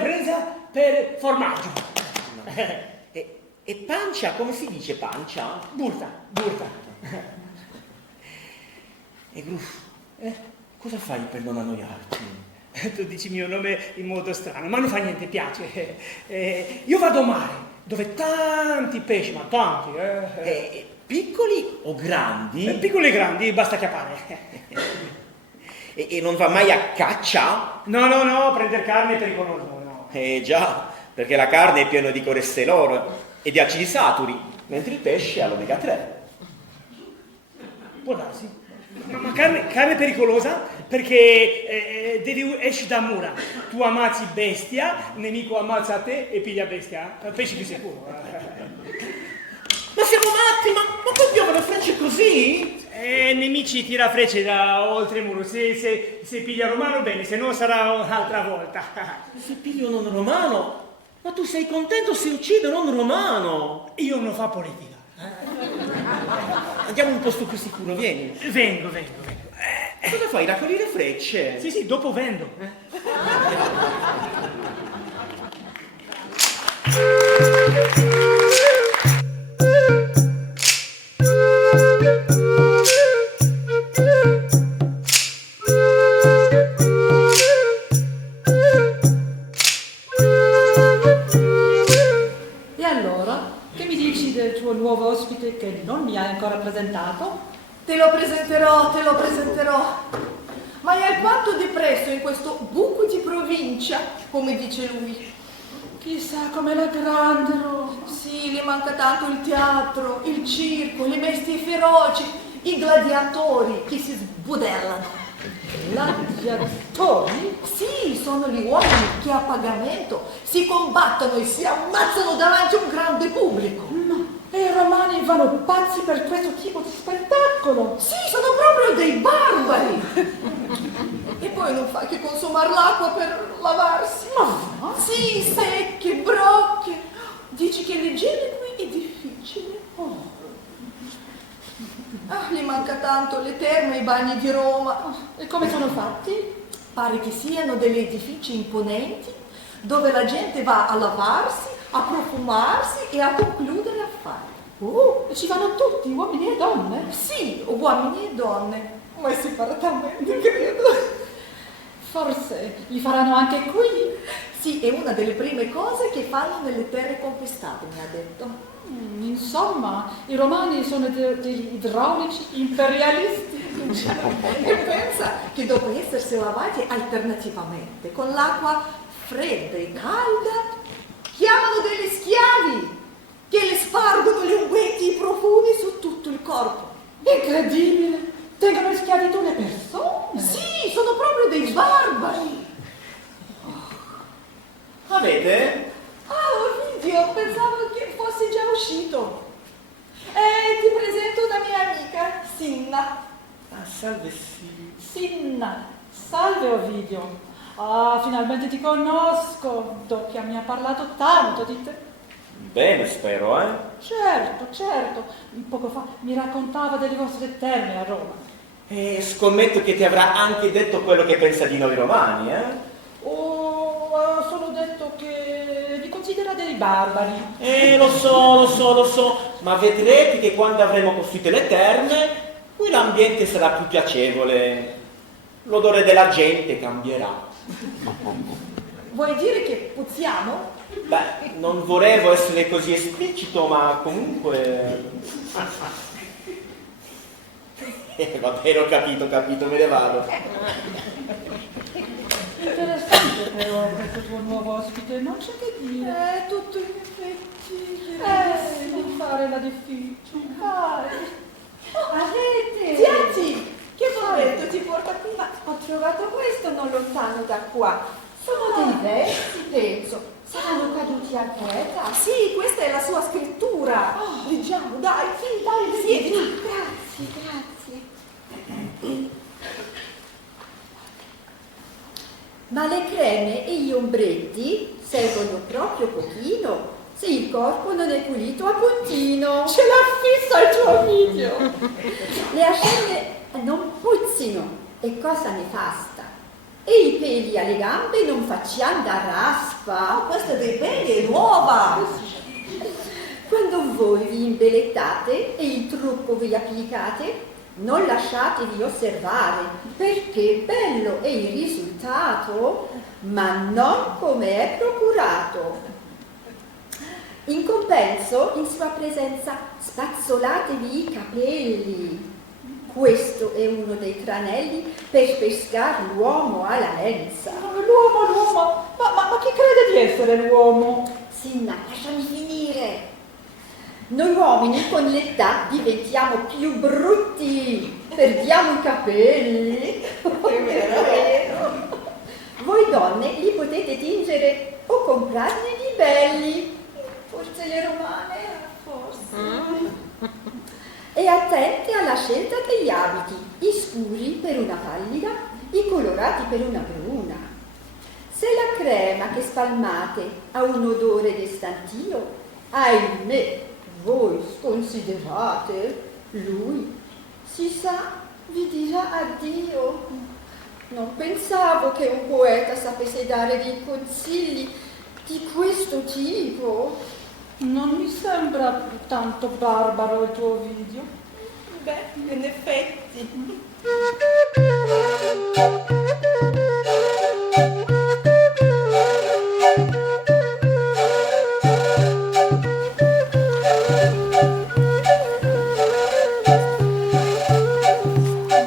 per formaggio. E pancia, come si dice pancia? Burta. E Gruf, cosa fai per non annoiarti? Tu dici il mio nome in modo strano, ma non fa niente, piace. Io vado a mare, dove tanti pesci, ma tanti. Piccoli o grandi? Piccoli e grandi, basta chiappare. E non va mai a caccia? No, prendere carne è pericoloso, no. Già, perché la carne è piena di colesterolo e di acidi saturi, mentre il pesce ha l'omega 3. Può darsi. Ma carne pericolosa perché devi esci da mura. Tu ammazzi bestia, il nemico ammazza te e piglia bestia. Pesci più sicuro. Ma siamo matti, ma poi piovono frecce così? Nemici tira frecce da oltre il muro. Se piglia romano bene, se no sarà un'altra volta. Se piglio non romano? Ma tu sei contento se uccido non romano? Io non fa politica. Andiamo in un posto più sicuro, vieni. Vengo. Cosa fai? Raccogliere frecce? Sì, dopo vendo. E allora, che mi dici del tuo nuovo ospite che non mi hai ancora presentato? Te lo presenterò. Ma è alquanto depresso in questo buco di provincia, come dice lui. Chissà come la grande Roma. Sì, le manca tanto il teatro, il circo, le bestie feroci, i gladiatori che si sbudellano. Gladiatori? Sì, sono gli uomini che a pagamento si combattono e si ammazzano davanti a un grande pubblico. No, e i romani vanno pazzi per questo tipo di spettacolo. Sì, sono proprio dei barbari. E poi non fa che consumare l'acqua per lavarsi. Ma? Sì, secche, brocche. Dici che l'igiene qui è difficile. Gli manca tanto le terme e i bagni di Roma. E come sono fatti? Pare che siano degli edifici imponenti dove la gente va a lavarsi, a profumarsi e a concludere affari. E ci vanno tutti, uomini e donne? Sì, uomini e donne, ma separatamente, credo. Forse li faranno anche qui? Sì, è una delle prime cose che fanno nelle terre conquistate, mi ha detto. Insomma, i romani sono degli idraulici imperialisti. E pensa che dopo essersi lavati alternativamente con l'acqua fredda e calda, chiamano degli schiavi che le spargono gli unguenti e i profumi su tutto il corpo. Incredibile! Tengono in schiavitù le persone? Sì, sono proprio dei barbari. Avete? Ovidio, pensavo che fosse già uscito. Ti presento una mia amica, Sinna. Salve, Sinna. Salve, Ovidio. Finalmente ti conosco. Doppia mi ha parlato tanto di te. Bene, spero, eh? Certo. Poco fa mi raccontava delle vostre terme a Roma. E scommetto che ti avrà anche detto quello che pensa di noi romani, eh? Ha solo detto che vi considera dei barbari. Lo so, ma vedrete che quando avremo costruito le terme, qui l'ambiente sarà più piacevole, l'odore della gente cambierà. Vuoi dire che puzziamo? Beh, non volevo essere così esplicito, ma comunque... Va bene, ho capito, me ne vado. Interessante. però questo tuo nuovo ospite non c'è che dire. Tutto in effetti. Non fare la difficile. Avete! Ziazzi, che momento ti porta qui? Ma ho trovato questo non lontano da qua. Sono dei versi, penso. Saranno caduti a terra. Sì, questa è la sua scrittura. Leggiamo, dai, siediti. Grazie. Ma le creme e gli ombretti servono proprio pochino se il corpo non è pulito a puntino. Ce l'ha fissa il tuo video. Le ascelle non puzzino e cosa nefasta. E i peli alle gambe non facciano da raspa. Questa dei peli è nuova. Quando voi vi imbellettate e il trucco vi applicate, non lasciatevi osservare, perché bello è il risultato, ma non come è procurato. In compenso, in sua presenza, spazzolatevi i capelli. Questo è uno dei tranelli per pescar l'uomo alla lenza. L'uomo, ma chi crede di essere l'uomo? Sinna, lasciami finire. Noi uomini con l'età diventiamo più brutti, perdiamo i capelli. Voi donne li potete tingere o comprarne di belli. Forse le romane, forse. E attente alla scelta degli abiti, i scuri per una pallida, i colorati per una bruna. Se la crema che spalmate ha un odore di stantio, ahimè, voi sconsiderate, lui, si sa, vi dirà addio. Non pensavo che un poeta sapesse dare dei consigli di questo tipo. Non mi sembra tanto barbaro il tuo video. Beh, in effetti.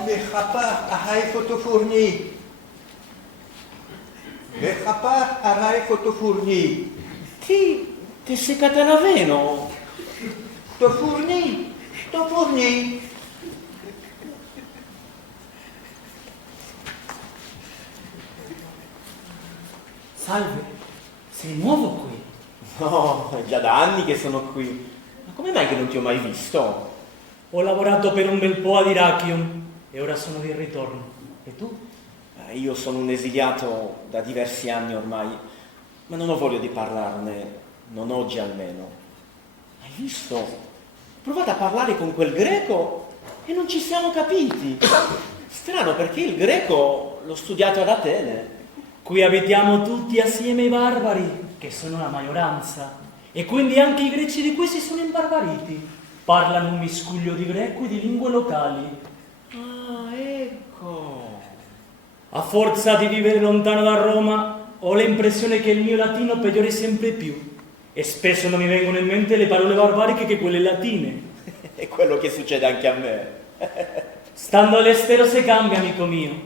Les rapaces arraillent photofournis. Les rapaces arraillent photofournis. Ti sei catanaveno? Tofournis. Salve, sei nuovo qui? No, è già da anni che sono qui. Ma come mai che non ti ho mai visto? Ho lavorato per un bel po' ad Irachium e ora sono di ritorno. E tu? Io sono un esiliato da diversi anni ormai, ma non ho voglia di parlarne, non oggi almeno. Hai visto? Ho provato a parlare con quel greco e non ci siamo capiti. Strano, perché il greco l'ho studiato ad Atene. Qui abitiamo tutti assieme i barbari, che sono la maggioranza, e quindi anche i greci di qui si sono imbarbariti. Parlano un miscuglio di greco e di lingue locali. Ah, ecco. A forza di vivere lontano da Roma, ho l'impressione che il mio latino peggiori sempre più, e spesso non mi vengono in mente le parole barbariche che quelle latine. È quello che succede anche a me. Stando all'estero si cambia, amico mio.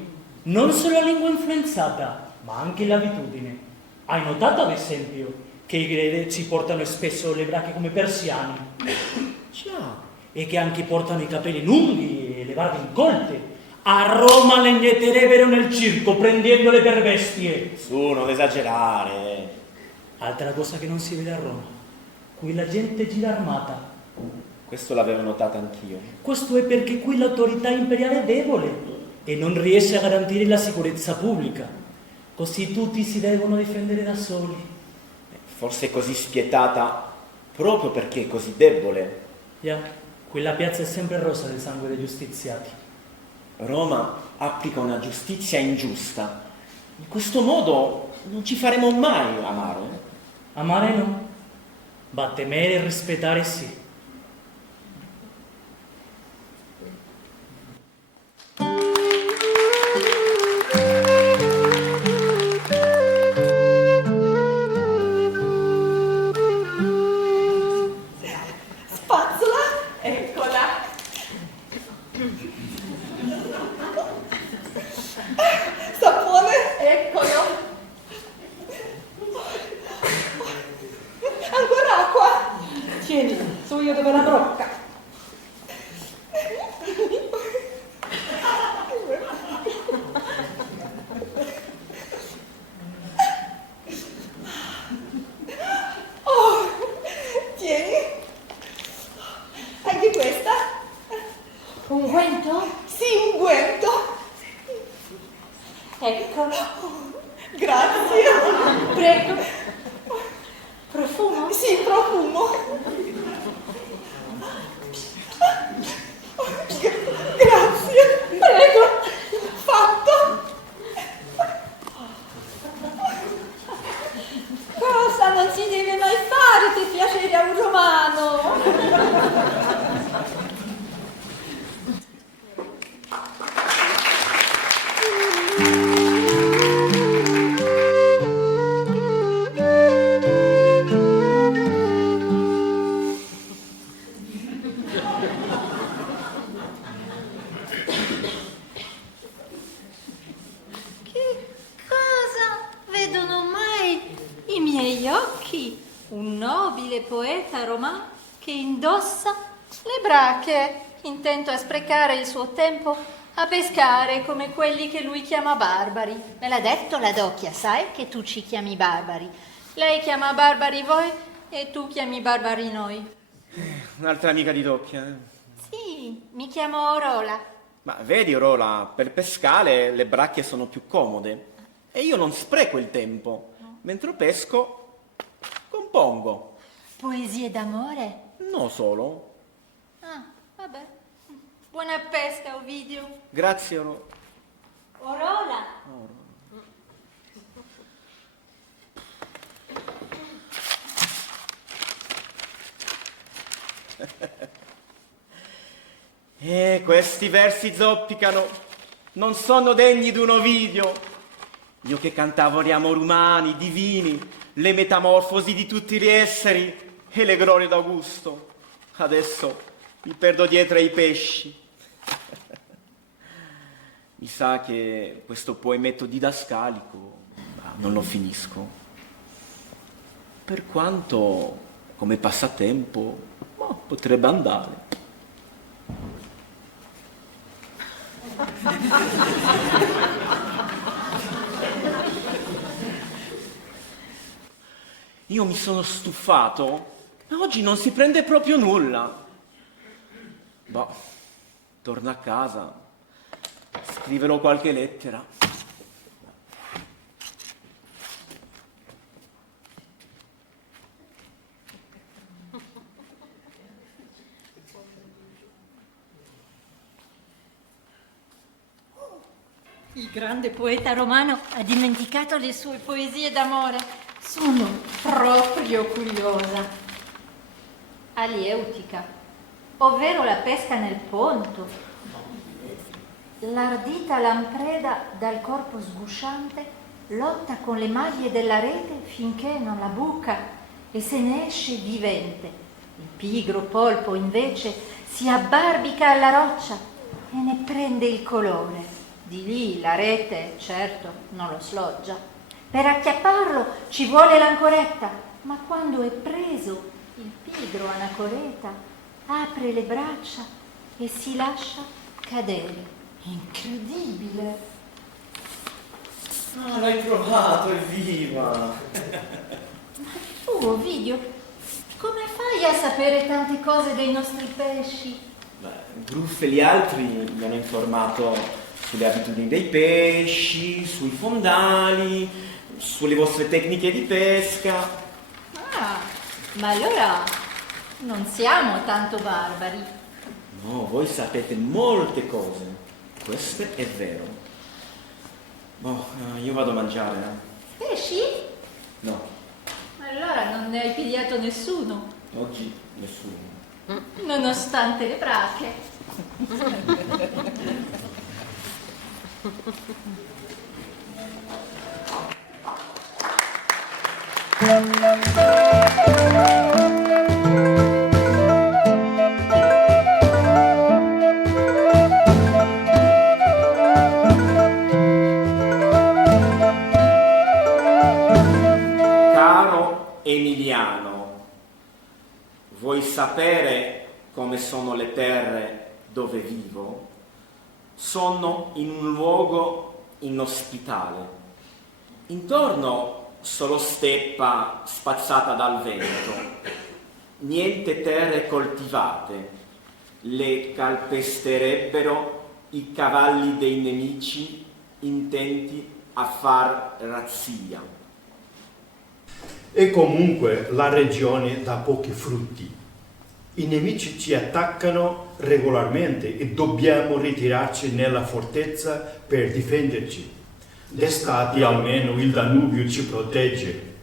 Non solo la lingua influenzata, ma anche l'abitudine. Hai notato, ad esempio, che i greci portano spesso le bracche come persiani? Già. E che anche portano i capelli lunghi e le barbe incolte. A Roma le inieterebbero nel circo, prendendole per bestie. Su, non esagerare. Altra cosa che non si vede a Roma. Qui la gente gira armata. Questo l'avevo notato anch'io. Questo è perché qui l'autorità imperiale è debole e non riesce a garantire la sicurezza pubblica. Così tutti si devono difendere da soli. Forse è così spietata proprio perché è così debole. Già, quella piazza è sempre rosa del sangue dei giustiziati. Roma applica una giustizia ingiusta. In questo modo non ci faremo mai amare. Amare no, ma temere e rispettare sì. Spazzola, eccola. Sapone, eccolo. io dove la brocca. Oh, tieni. Anche questa? Unguento? Sì, unguento. Eccolo. Grazie. Prego. Profumo? Sì, profumo. Grazie. Prego. Fatto. Cosa non si deve mai fare per piacere a un romano? Che cosa vedono mai i miei occhi? Un nobile poeta romano che indossa le brache, intento a sprecare il suo tempo a pescare come quelli che lui chiama barbari. Me l'ha detto la Docchia, sai che tu ci chiami barbari. Lei chiama barbari voi e tu chiami barbari noi. Un'altra amica di Docchia. Sì, mi chiamo Orola. Ma vedi, Orola, per pescare le bracche sono più comode e io non spreco il tempo. Mentre pesco, compongo. Poesie d'amore? Non solo. Ah, vabbè. Buona pesca, Ovidio. Grazie, Orola. Orola. Questi versi zoppicano, non sono degni d'un Ovidio. Io che cantavo gli amori umani, divini, le metamorfosi di tutti gli esseri e le glorie d'Augusto. Adesso mi perdo dietro ai pesci. Mi sa che questo poemetto didascalico non lo finisco. Per quanto, come passatempo, potrebbe andare. Io mi sono stufato, ma oggi non si prende proprio nulla. Boh, torno a casa, scriverò qualche lettera. Il grande poeta romano ha dimenticato le sue poesie d'amore. Sono proprio curiosa. Alieutica, ovvero la pesca nel ponto. L'ardita lampreda dal corpo sgusciante lotta con le maglie della rete finché non la buca e se ne esce vivente. Il pigro polpo invece si abbarbica alla roccia e ne prende il colore. Di lì la rete, certo, non lo sloggia. Per acchiapparlo ci vuole l'ancoretta, ma quando è preso il pigro anacoreta apre le braccia e si lascia cadere. Incredibile! Ah, l'hai trovato, evviva! Ma tu, Ovidio, come fai a sapere tante cose dei nostri pesci? Gruff e gli altri mi hanno informato sulle abitudini dei pesci, sui fondali, sulle vostre tecniche di pesca. Ah, ma allora non siamo tanto barbari. No, voi sapete molte cose, questo è vero. Boh, io vado a mangiare. Pesci? No, Allora non ne hai pigliato nessuno, oggi nessuno. nonostante le brache. Caro Emiliano, vuoi sapere come sono le terre dove vivo? Sono in un luogo inospitale. Intorno solo steppa spazzata dal vento, niente terre coltivate, le calpesterebbero i cavalli dei nemici intenti a far razzia. E comunque la regione dà pochi frutti. I nemici ci attaccano regolarmente e dobbiamo ritirarci nella fortezza per difenderci. D'estate almeno il Danubio ci protegge.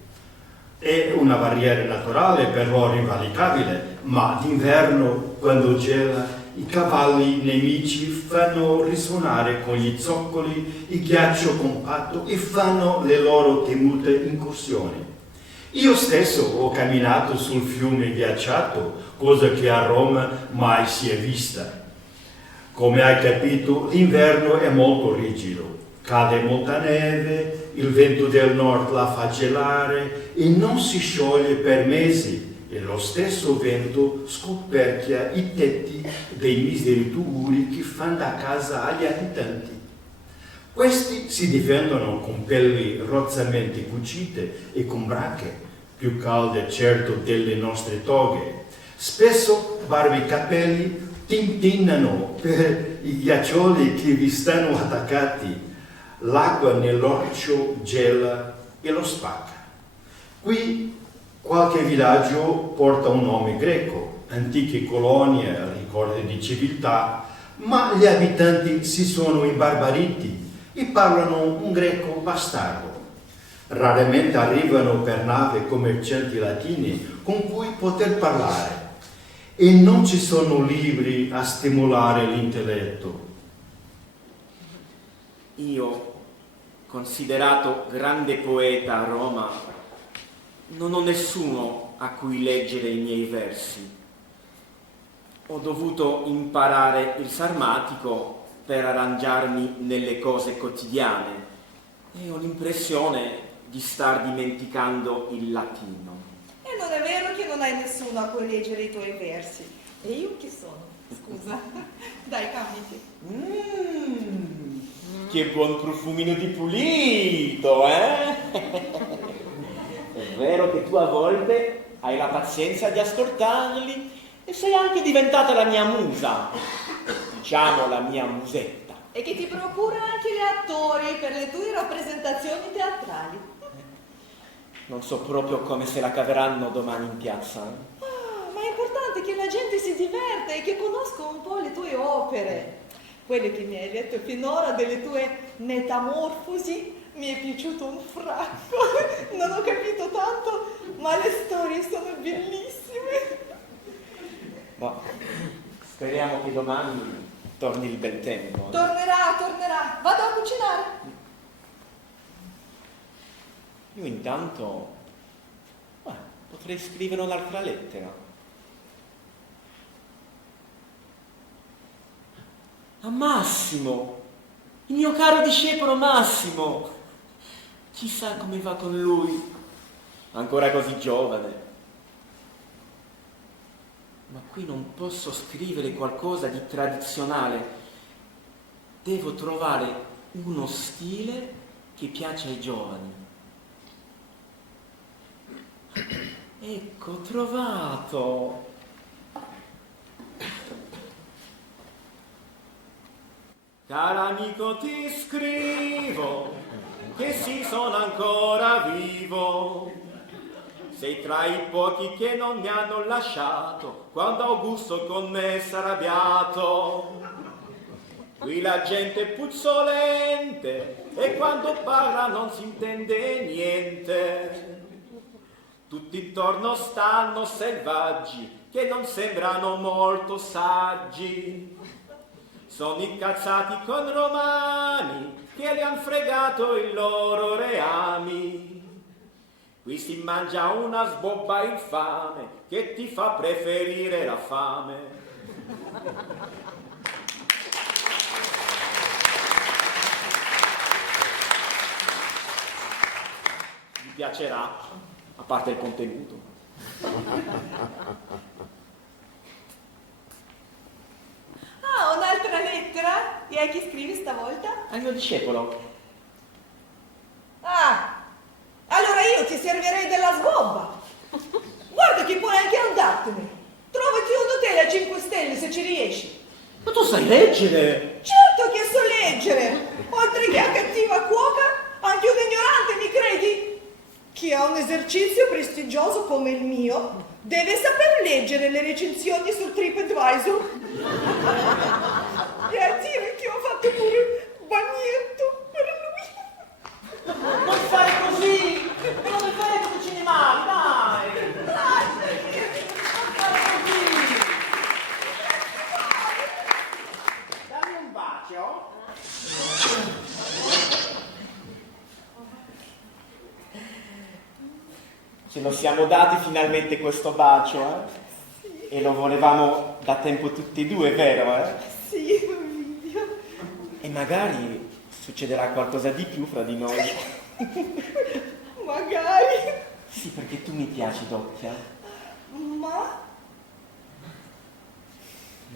È una barriera naturale, però invalicabile, ma d'inverno, quando gela, i cavalli nemici fanno risuonare con gli zoccoli il ghiaccio compatto e fanno le loro temute incursioni. Io stesso ho camminato sul fiume ghiacciato, cosa che a Roma mai si è vista. Come hai capito, l'inverno è molto rigido. Cade molta neve, il vento del nord la fa gelare e non si scioglie per mesi. E lo stesso vento scoperchia i tetti dei miseri tubuli che fanno da casa agli abitanti. Questi si difendono con pelli rozzamente cucite e con brache, più calde certo delle nostre toghe. Spesso barbicapelli tintinnano per i ghiaccioli che vi stanno attaccati. L'acqua nell'orcio gela e lo spacca. Qui qualche villaggio porta un nome greco, antiche colonie, ricordi di civiltà, ma gli abitanti si sono imbarbariti e parlano un greco bastardo. Raramente arrivano per nave commercianti latini con cui poter parlare e non ci sono libri a stimolare l'intelletto. Io, considerato grande poeta a Roma, non ho nessuno a cui leggere i miei versi. Ho dovuto imparare il sarmatico per arrangiarmi nelle cose quotidiane e ho l'impressione di star dimenticando il latino. E non è vero che non hai nessuno a cui leggere i tuoi versi. E io chi sono? Scusa. Dai, cambiati. Che buon profumino di pulito, eh? È vero che tu a volte hai la pazienza di ascoltarli e sei anche diventata la mia musa, diciamo la mia musetta. E che ti procura anche gli attori per le tue rappresentazioni teatrali. Non so proprio come se la caveranno domani in piazza. Ma è importante che la gente si diverte e che conosca un po' le tue opere. Quelle che mi hai letto finora delle tue metamorfosi mi è piaciuto un fracco. Non ho capito tanto, ma le storie sono bellissime. Ma speriamo che domani torni il bel tempo. Tornerà. Vado a cucinare. Io intanto potrei scrivere un'altra lettera. A Massimo, il mio caro discepolo Massimo. Chissà come va con lui, ancora così giovane. Ma qui non posso scrivere qualcosa di tradizionale. Devo trovare uno stile che piace ai giovani. Ecco, trovato. Caro amico, ti scrivo che sì, sono ancora vivo. Sei tra i pochi che non mi hanno lasciato quando Augusto con me s'è arrabbiato. Qui la gente è puzzolente e quando parla non si intende niente. Tutti intorno stanno selvaggi che non sembrano molto saggi. Sono incazzati con romani che le han fregato il loro reami. Qui si mangia una sbobba infame che ti fa preferire la fame. Vi piacerà, a parte il contenuto. Ah, un'altra lettera? E a chi scrivi stavolta? Al mio discepolo. Ah, allora io ti servirei della sgobba. Guarda che puoi anche andartene. Trovati un hotel a 5 stelle se ci riesci. Ma tu sai leggere? Certo che so leggere. Oltre che a cattiva cuoca, anche un ignorante, mi credi? Chi ha un esercizio prestigioso come il mio deve saper leggere le recensioni su TripAdvisor. E a dire che ho fatto pure bagnetto per lui. Non fare così! Non mi fai che cucini male, dai! Dai, Non fare così! Dammi un bacio! Ce lo siamo dati finalmente questo bacio, eh? Sì. E lo volevamo da tempo tutti e due, vero, eh? Sì, Ovidio. E magari succederà qualcosa di più fra di noi. Magari. Sì, perché tu mi piaci, Doppia. Ma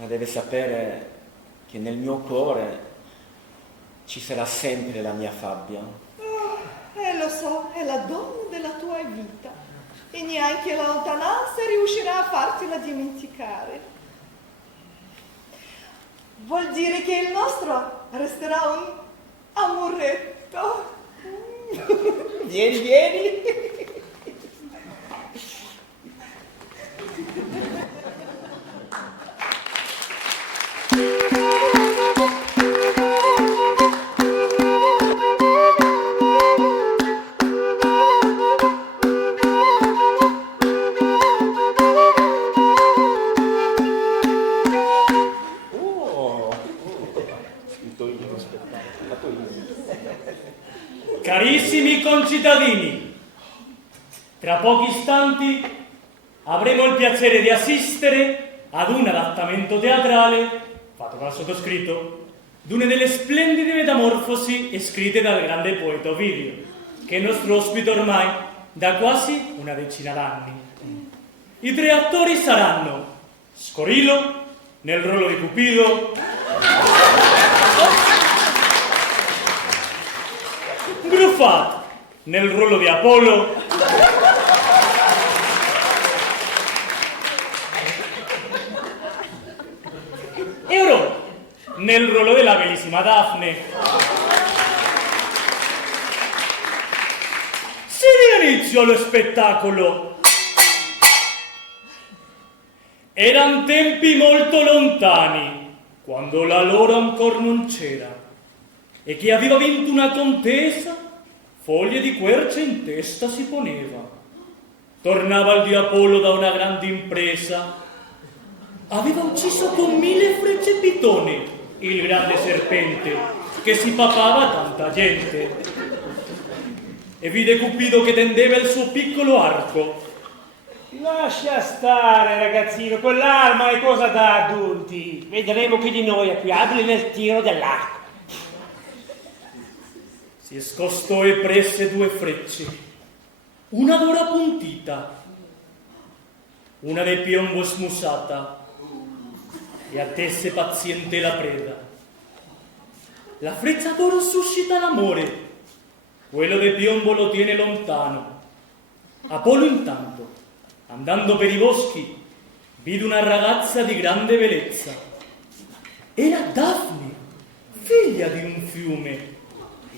deve sapere che nel mio cuore ci sarà sempre la mia Fabbia. lo so, è la donna della tua vita. E neanche la lontananza riuscirà a fartela dimenticare. Vuol dire che il nostro resterà un amoretto. Vieni, vieni. Carissimi concittadini, tra pochi istanti avremo il piacere di assistere ad un adattamento teatrale fatto dal sottoscritto di una delle splendide metamorfosi scritte dal grande poeta Ovidio, che è nostro ospite ormai da quasi una decina d'anni. I tre attori saranno Scorilo nel ruolo di Cupido, Gruffat nel ruolo di Apollo e Aurora nel ruolo della bellissima Daphne. Si dia inizio allo spettacolo. Eran tempi molto lontani, quando la loro ancor non c'era, e chi aveva vinto una contesa, foglie di quercia in testa si poneva. Tornava il dio Apollo da una grande impresa. Aveva ucciso con 1000 frecce Pitone, il grande serpente, che si papava tanta gente. E vide Cupido che tendeva il suo piccolo arco. Lascia stare, ragazzino, quell'arma è cosa da adulti. Vedremo chi di noi è più abile nel tiro dell'arco. Si scostò e presse 2 frecce, una d'oro appuntita, una di piombo smusata, e attese paziente la preda. La freccia d'oro suscita l'amore, quello di piombo lo tiene lontano. Apollo intanto, andando per i boschi, vide una ragazza di grande bellezza. Era Daphne, figlia di un fiume.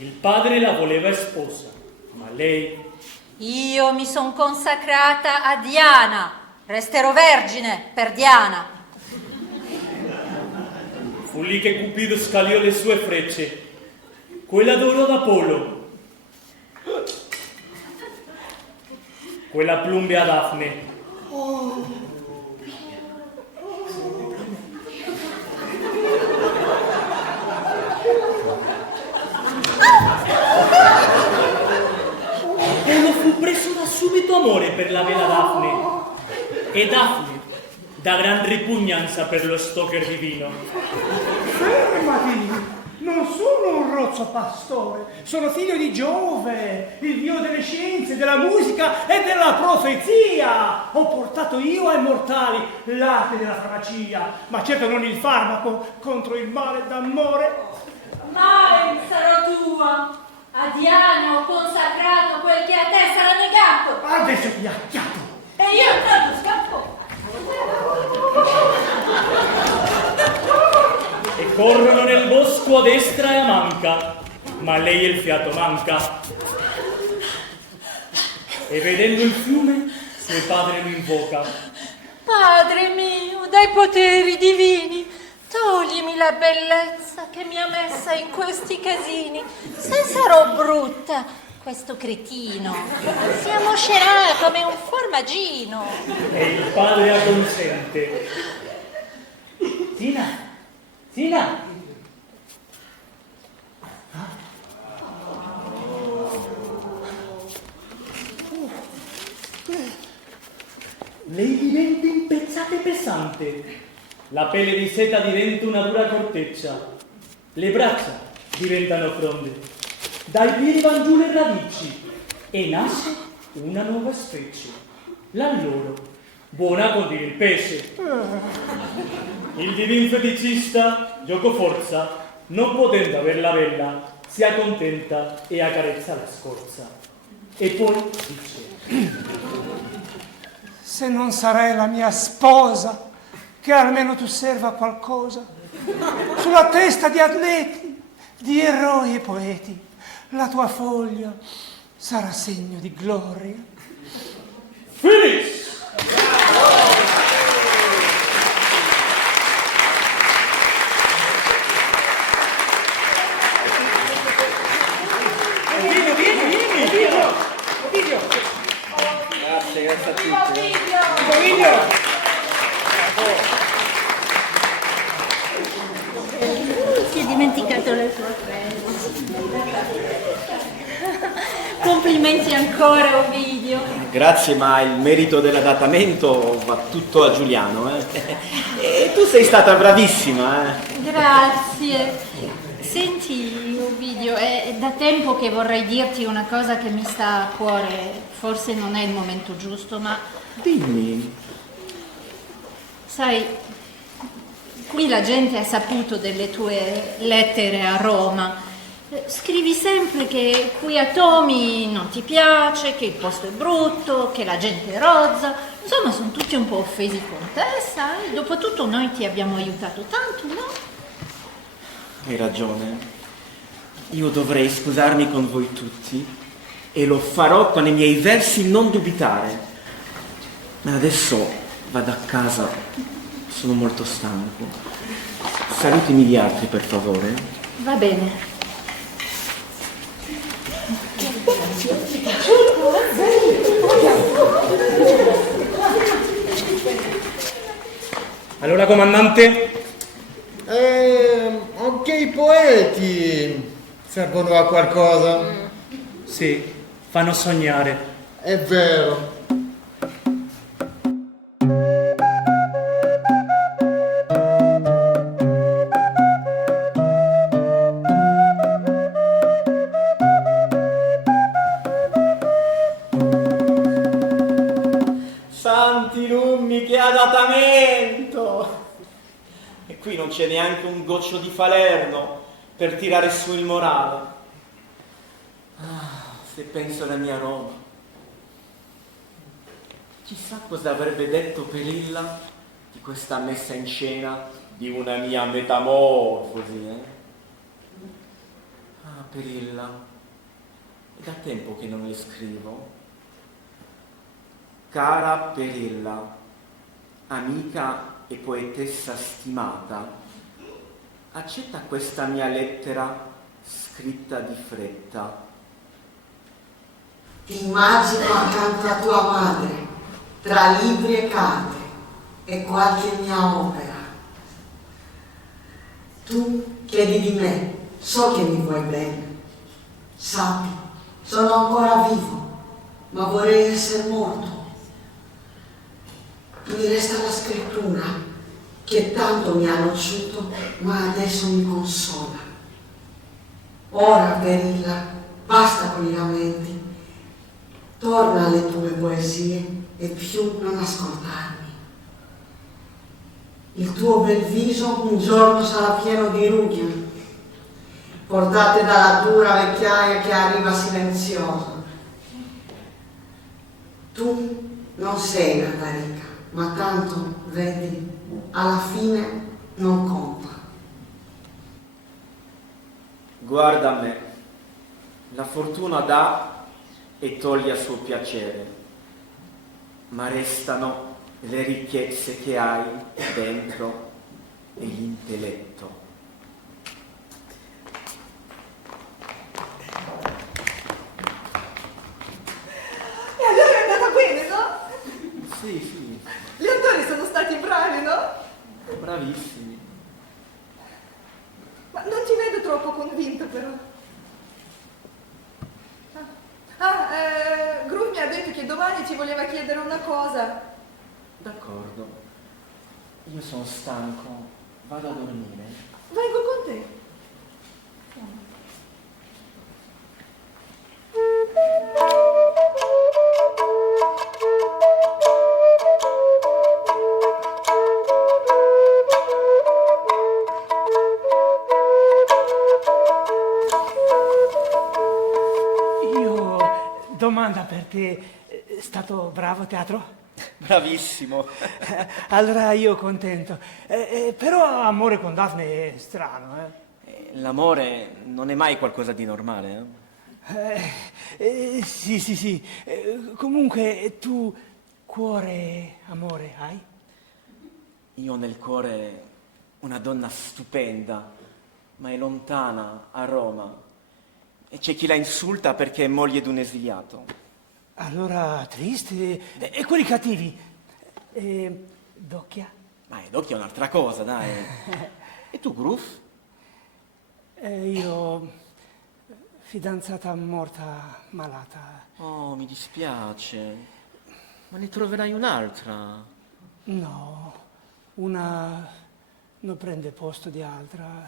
Il padre la voleva sposa, ma lei... Io mi son consacrata a Diana, resterò vergine per Diana. Fu lì che Cupido scaliò le sue frecce, quella d'oro d'Apollo, quella plumbe a Daphne. Apollo fu preso da subito amore per la bella Daphne, e Daphne da gran ripugnanza per lo stalker divino. Fermati! Non sono un rozzo pastore, sono figlio di Giove, il dio delle scienze, della musica e della profezia. Ho portato io ai mortali l'arte della farmacia, ma certo non il farmaco contro il male d'amore. Male sarò tua. A Diana ho consacrato quel che a te sarà negato. Adesso ti acchiappo. E io intanto scappo. E corrono nel bosco a destra e a manca, ma a lei il fiato manca. E vedendo il fiume, suo padre lo invoca. Padre mio, dai poteri divini, toglimi la bellezza che mi ha messa in questi casini. Se sarò brutta, questo cretino si ammoscerà come un formaggino. E il padre acconsente. Sina! Sina! Lei diventa impezzata e pesante. La pelle di seta diventa una dura corteccia. Le braccia diventano fronde. Dai piedi van giù le radici e nasce una nuova specie. La loro, buona con dire il pesce. Il divin feticista, gioco forza, non potendo aver la bella, si accontenta e accarezza la scorza. E poi dice: Se non sarai la mia sposa, che almeno tu serva a qualcosa, sulla testa di atleti, di eroi e poeti, la tua foglia sarà segno di gloria. Finish! Ovidio! Grazie a tutti. Ti hai dimenticato le tue frecce. Complimenti ancora, Ovidio. Grazie, ma il merito dell'adattamento va tutto a Giuliano. E tu sei stata bravissima. Grazie. Senti, Ovidio, è da tempo che vorrei dirti una cosa che mi sta a cuore. Forse non è il momento giusto, ma... Dimmi. Sai, qui la gente ha saputo delle tue lettere a Roma. Scrivi sempre che qui a Tomi non ti piace, che il posto è brutto, che la gente è rozza. Insomma, sono tutti un po' offesi con te, sai? Dopotutto noi ti abbiamo aiutato tanto, no? Hai ragione. Io dovrei scusarmi con voi tutti e lo farò con i miei versi, non dubitare. Ma adesso vado a casa, sono molto stanco. Salutimi gli altri, per favore. Va bene. Allora, comandante? Anche i poeti servono a qualcosa. Sì, fanno sognare. È vero. Santi lummi, che adattamento! E qui non c'è neanche un goccio di falerno per tirare su il morale. Se penso alla mia Roma, chissà cosa avrebbe detto Perilla di questa messa in scena di una mia metamorfosi, Perilla, è da tempo che non le scrivo. Cara Perilla, amica e poetessa stimata, accetta questa mia lettera scritta di fretta. Ti immagino accanto a tua madre, tra libri e carte e qualche mia opera. Tu chiedi di me, so che mi vuoi bene. Sappi, sono ancora vivo, ma vorrei essere morto. Mi resta la scrittura che tanto mi ha nociuto, ma adesso mi consola. Ora, Perilla, basta con i lamenti. Torna alle tue poesie e più non ascoltarmi. Il tuo bel viso un giorno sarà pieno di rughe, portate dalla dura vecchiaia che arriva silenziosa. Tu non sei nata ricca, ma tanto, vedi, alla fine non conta. Guarda me, la fortuna dà e toglie a suo piacere, ma restano le ricchezze che hai dentro e l'intelletto. E allora è andata bene, no? Sì, sì, Gli attori sono stati bravi, no? bravissimi. Ma non ti vedo troppo convinto, però. Groove mi ha detto che domani ti voleva chiedere una cosa. D'accordo. Io sono stanco, vado a dormire. Vengo con te. Domanda per te, è stato bravo a teatro? Bravissimo. Allora io contento. Però amore con Daphne è strano, L'amore non è mai qualcosa di normale, Sì. Comunque tu cuore e amore hai? Io ho nel cuore una donna stupenda, ma è lontana, a Roma. E c'è chi la insulta perché è moglie di un esiliato. Allora triste. E quelli cattivi? Docchia? Ma Docchia è un'altra cosa, dai. E tu, Groove? Io fidanzata morta, malata. Oh, mi dispiace. Ma ne troverai un'altra. No, una non prende posto di altra.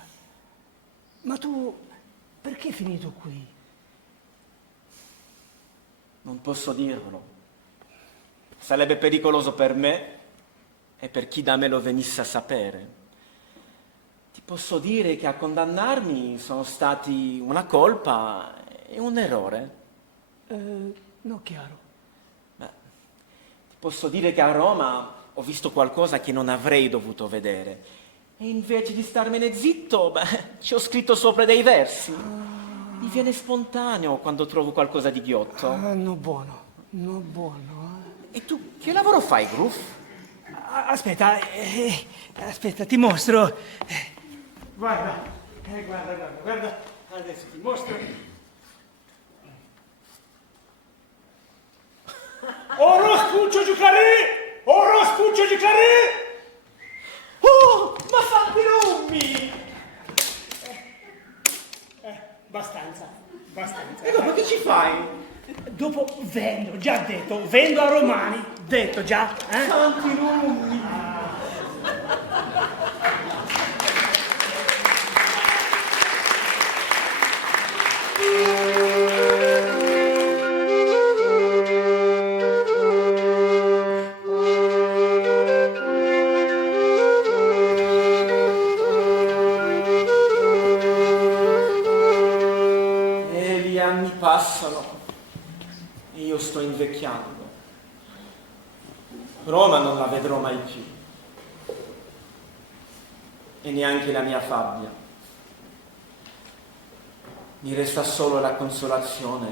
Ma tu perché è finito qui? Non posso dirlo. Sarebbe pericoloso per me e per chi da me lo venisse a sapere. Ti posso dire che a condannarmi sono stati una colpa e un errore. No, chiaro. Ti posso dire che a Roma ho visto qualcosa che non avrei dovuto vedere. E invece di starmene zitto, ci ho scritto sopra dei versi. Mi viene spontaneo quando trovo qualcosa di ghiotto. No buono. E tu che lavoro fai, Groove? Aspetta, ti mostro. Guarda, adesso ti mostro. Orospuccio Giuclarì! Oh, ma fatti lummi! Abbastanza. E dopo che ci fai? Dopo vendo, già detto, vendo a Romani, detto già. Santi lummi! Passano e io sto invecchiando. Roma non la vedrò mai più e neanche la mia Fabbia. Mi resta solo la consolazione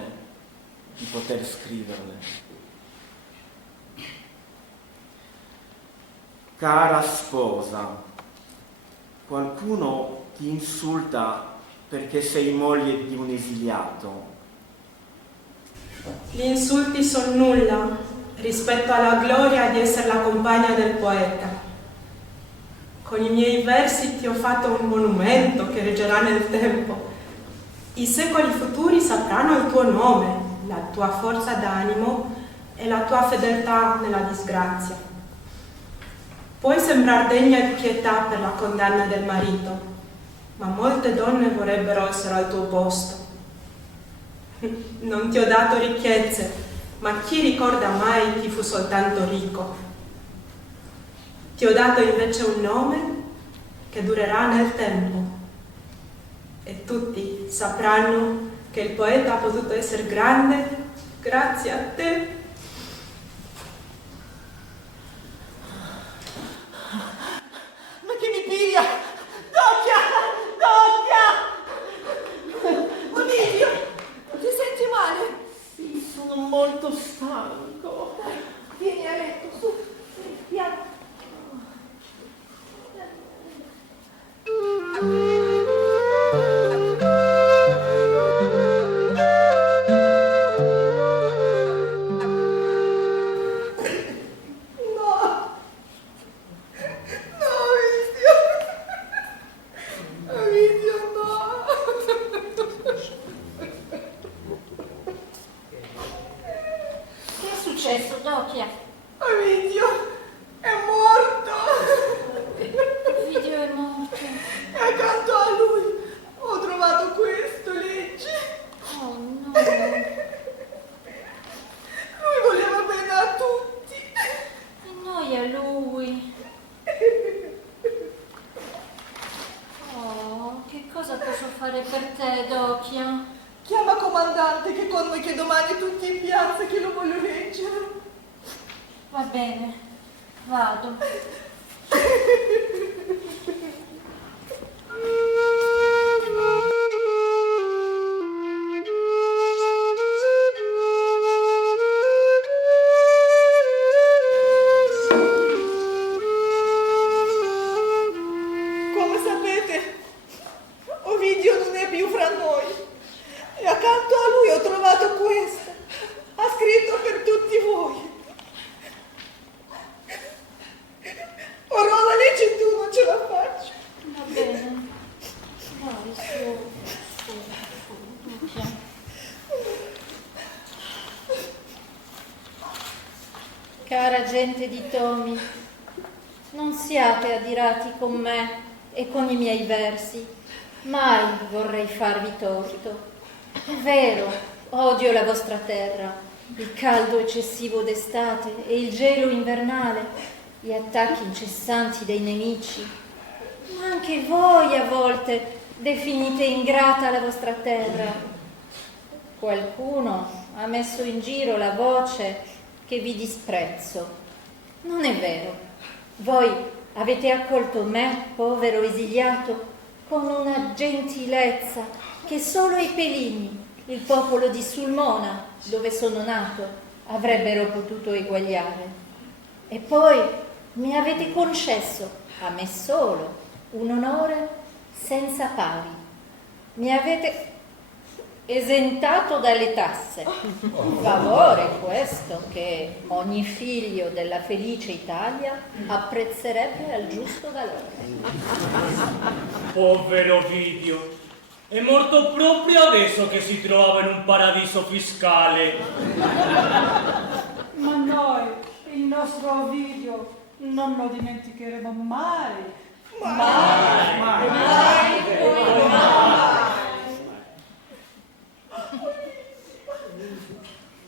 di poter scriverle. Cara sposa, qualcuno ti insulta perché sei moglie di un esiliato. Gli insulti sono nulla rispetto alla gloria di essere la compagna del poeta. Con i miei versi ti ho fatto un monumento che reggerà nel tempo. I secoli futuri sapranno il tuo nome, la tua forza d'animo e la tua fedeltà nella disgrazia. Puoi sembrare degna di pietà per la condanna del marito, ma molte donne vorrebbero essere al tuo posto. Non ti ho dato ricchezze, ma chi ricorda mai chi fu soltanto ricco? Ti ho dato invece un nome che durerà nel tempo e tutti sapranno che il poeta ha potuto essere grande grazie a te. Ma che mi piglia? Doppia! Ovidio, ti senti male? Sì, sono molto stanco. Vieni a letto, su, piano. Cara gente di Tomi, non siate adirati con me e con i miei versi, mai vorrei farvi torto. È vero, odio la vostra terra, il caldo eccessivo d'estate e il gelo invernale, gli attacchi incessanti dei nemici, ma anche voi a volte definite ingrata la vostra terra. Qualcuno ha messo in giro la voce che vi disprezzo. Non è vero. Voi avete accolto me, povero esiliato, con una gentilezza che solo i Pelini, il popolo di Sulmona, dove sono nato, avrebbero potuto eguagliare. E poi mi avete concesso, a me solo, un onore senza pari. Mi avete esentato dalle tasse, un favore questo che ogni figlio della felice Italia apprezzerebbe al giusto valore. Povero Ovidio, è morto proprio adesso che si trovava in un paradiso fiscale. Ma noi, il nostro Ovidio, non lo dimenticheremo mai. Mai.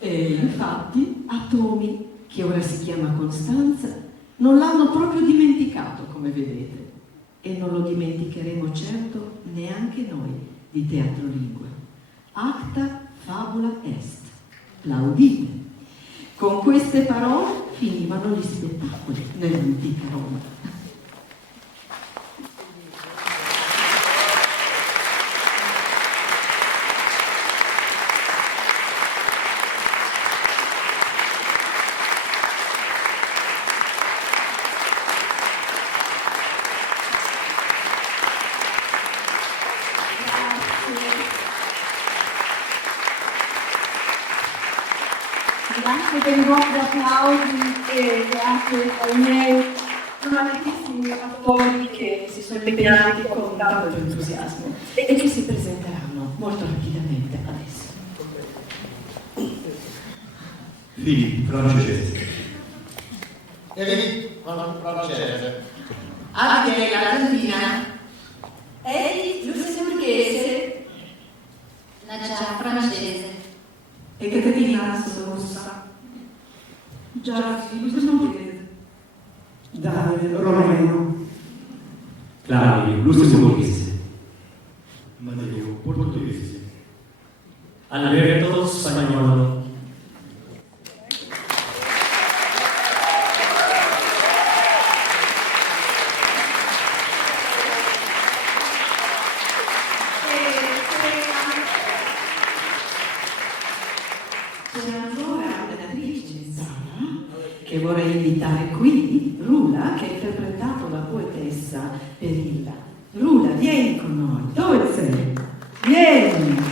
E infatti a Tomi, che ora si chiama Costanza, non l'hanno proprio dimenticato, come vedete, e non lo dimenticheremo certo neanche noi di Teatro Lingua. Acta fabula est, plaudite. Con queste parole finivano gli spettacoli nell'antica Roma. Grazie per i vostri applausi e grazie ai miei amatissimi attori che si sono impegnati con tanto entusiasmo e che si presenteranno molto rapidamente adesso. Filippo francese. Filippo francese. Abigail Argentina. Eddie portoghese, la già francese. E Caterina sono russa. Già, sì, questo non pugliese. Dai, romeno. Claudio, lussemburghese. Matteo, portoghese. Alberto, spagnolo. C'è ancora un'attrice in sala che vorrei invitare qui, Rula, che ha interpretato la poetessa Perilla. Rula, vieni con noi. Dove sei? Vieni!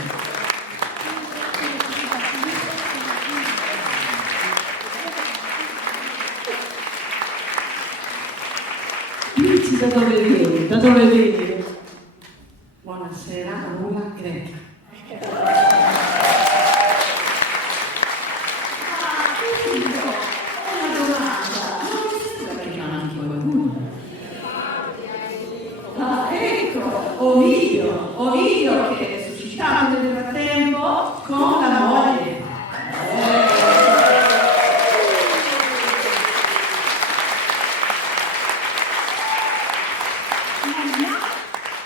Dici da dove vieni? Da dove vieni? Buonasera, Rula Greca. Ovidio che è suscitato nel frattempo con la moglie.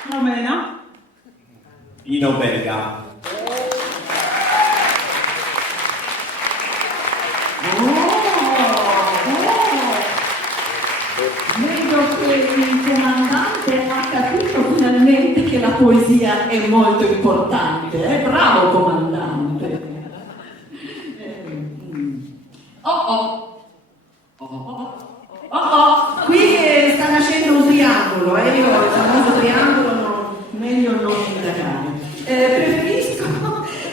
Romena? Pino Belga. Vedo che il comandante ha capito finalmente che la poesia è molto importante. Bravo comandante. Qui sta nascendo un triangolo, io il famoso triangolo meglio non indagare. Preferisco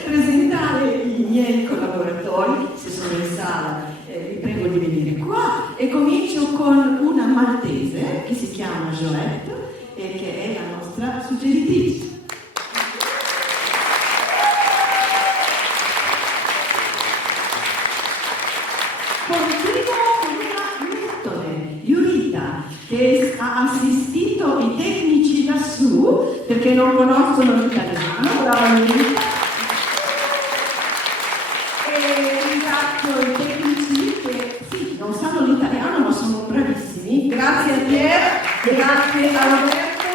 presentare i miei collaboratori, se sono in sala vi prego di venire qua, e comincio con una maltese che si chiama Joette e che è la nostra suggeritrice. Continuo con una lettone, Yurita, che ha assistito i tecnici lassù perché non conoscono l'italiano. Brava Yurita. E ringrazio i tecnici che sì, non sanno l'italiano ma sono bravissimi. Grazie a Pier, grazie a Roberto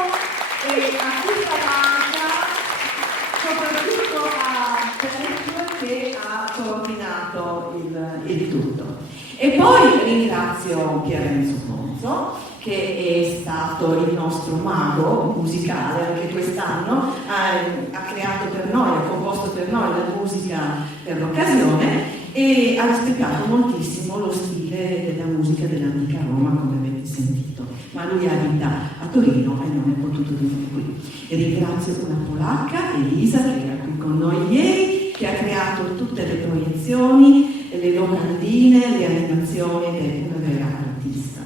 e a tutta l'Anca, soprattutto a Sergio che ha coordinato il tutto. E poi ringrazio Pier Renzo Ponzo, che è stato il nostro mago musicale anche quest'anno, ha creato per noi, ha composto per noi la musica per l'occasione e ha rispettato moltissimo lo stile della musica dell'antica Roma, come avete sentito. Ma lui abita a Torino e non è potuto venire qui. E ringrazio una polacca, Elisa, che era qui con noi ieri, che ha creato tutte le proiezioni, le locandine, le animazioni ed è una vera artista.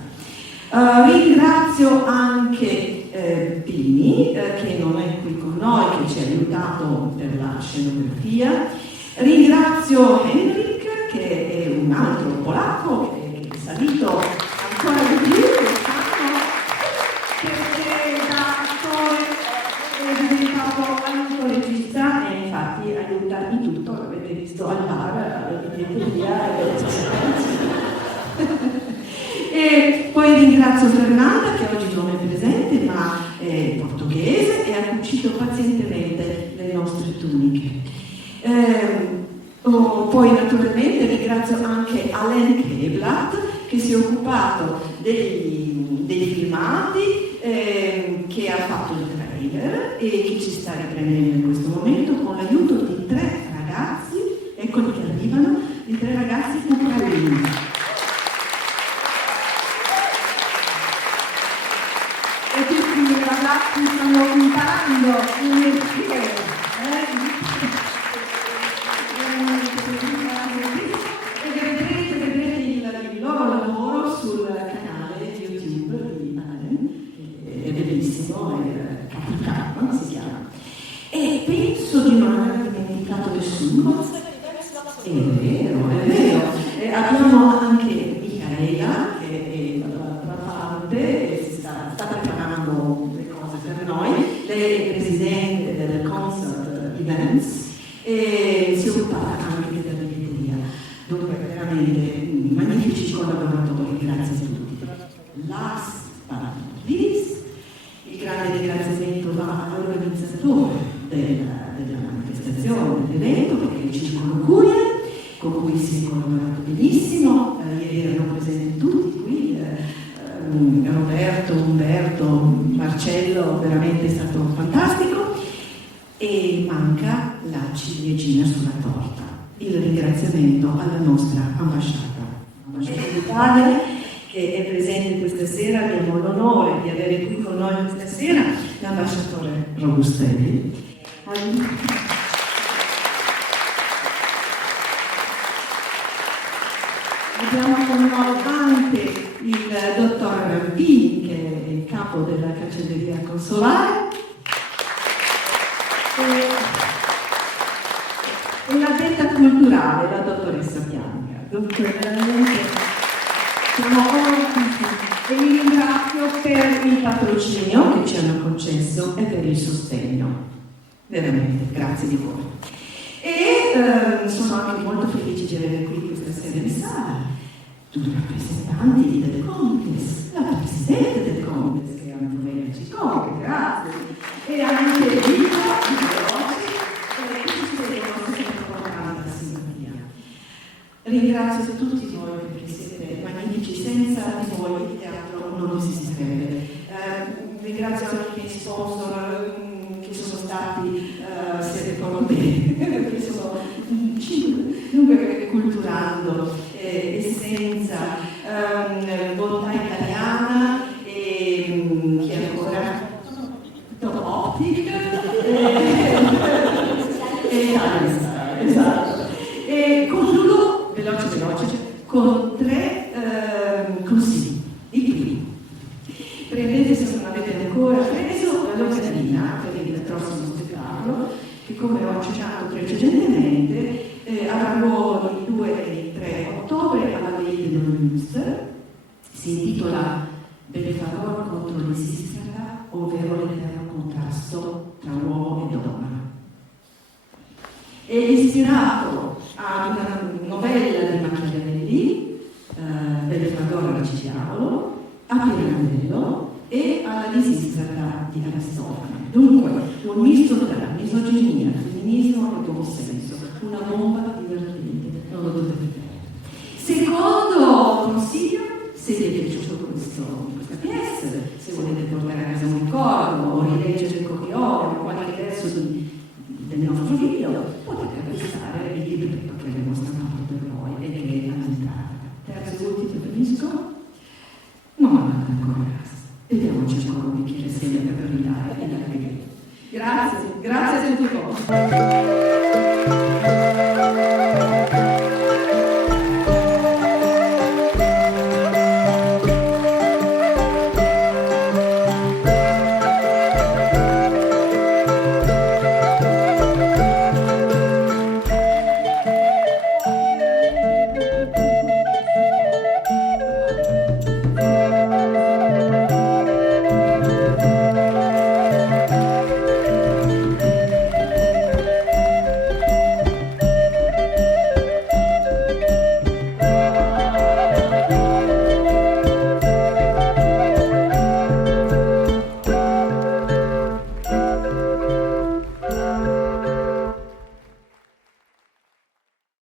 Ringrazio anche Pini, che non è qui con noi, che ci ha aiutato per la scenografia. Ringrazio Henrik, che è un altro polacco, che è salito ancora di più quest'anno, perché da attore è diventato anche regista e infatti aiuta in tutto, l'avete visto al bar, vedete via. E poi ringrazio Fernanda, che oggi non è presente ma è portoghese e ha cucito pazientemente le nostre tuniche. Poi naturalmente ringrazio anche Alain Keblat, che si è occupato dei filmati, che ha fatto il trailer e che ci sta riprendendo in questo momento con l'aiuto di 3 ragazzi, eccoli che arrivano, di 3 ragazzi ucraini. E tutti i ragazzi stanno imparando il mestiere. E vedrete il loro lavoro sul canale YouTube di Alain, che è bellissimo, è Capricarno si chiama. E penso di non aver dimenticato nessuno. È vero, è vero. Abbiamo anche Michaela, che è la parte, e sta preparando le cose per noi. Lei è presidente Events e si occupava anche della biglietteria. Dunque veramente magnifici collaboratori, grazie a tutti. Last but not least, il grande ringraziamento va all'organizzatore della manifestazione, dell'evento, perché è il Circolo Curia, con cui si è collaborato benissimo. Ieri erano presenti tutti qui, Roberto, Umberto, Marcello, veramente è stato fantastico. E manca la ciliegina sulla torta, il ringraziamento alla nostra ambasciata d'Italia, che è presente questa sera. Abbiamo l'onore di avere qui con noi questa sera l'ambasciatore Robustelli. Abbiamo con noi anche il dottor Rampini, che è il capo della cancelleria consolare, e l'addetta culturale, la dottoressa Bianca. Dunque veramente siamo onorati e vi ringrazio per il patrocinio che ci hanno concesso e per il sostegno. Veramente, grazie di cuore. E sono anche molto felice di avere qui questa sera in sala tutti i rappresentanti del Contest, la Presidente del Contest, che è Antonella Ciccone, grazie, e anche Vito, ringrazio tutti voi perché siete magnifici, senza di voi il teatro non esisterebbe. Ringrazio anche i sponsor che sono stati, siete con me, perché sono dunque Culturando, Essenza, Bontà Italiana, e chi ancora? Top Optic, esatto. E concludo veloce con 3 consigli. Il primo: prendete, se non avete ancora preso, la locandina per il prossimo spettacolo, che come ho accennato precedentemente avrà luogo il 2 e il 3 ottobre alla Villa dello Münster. Si intitola Belfagor contro l'Isistra, ovvero l'eterno contrasto tra uomo e donna. È ispirato a una novella di Machiavelli, Belfagor Riccidiavolo, a Pirandello e alla Lisistrata di Aristofane. Dunque, un misto tra misoginia, femminismo e buon senso, una bomba divertente, non lo dovete vedere. Secondo consiglio, se vi è piaciuto questa pièce, se volete portare a casa un ricordo o rileggere il copione o qualche verso del nostro video, potete acquistare il libretto che abbiamo stampato per voi e che è all'entrata. Terzo e ultimo, finisco. Non andate ancora a casa. Beviamoci ancora un bicchiere assieme per brillare e la. Grazie a tutti voi.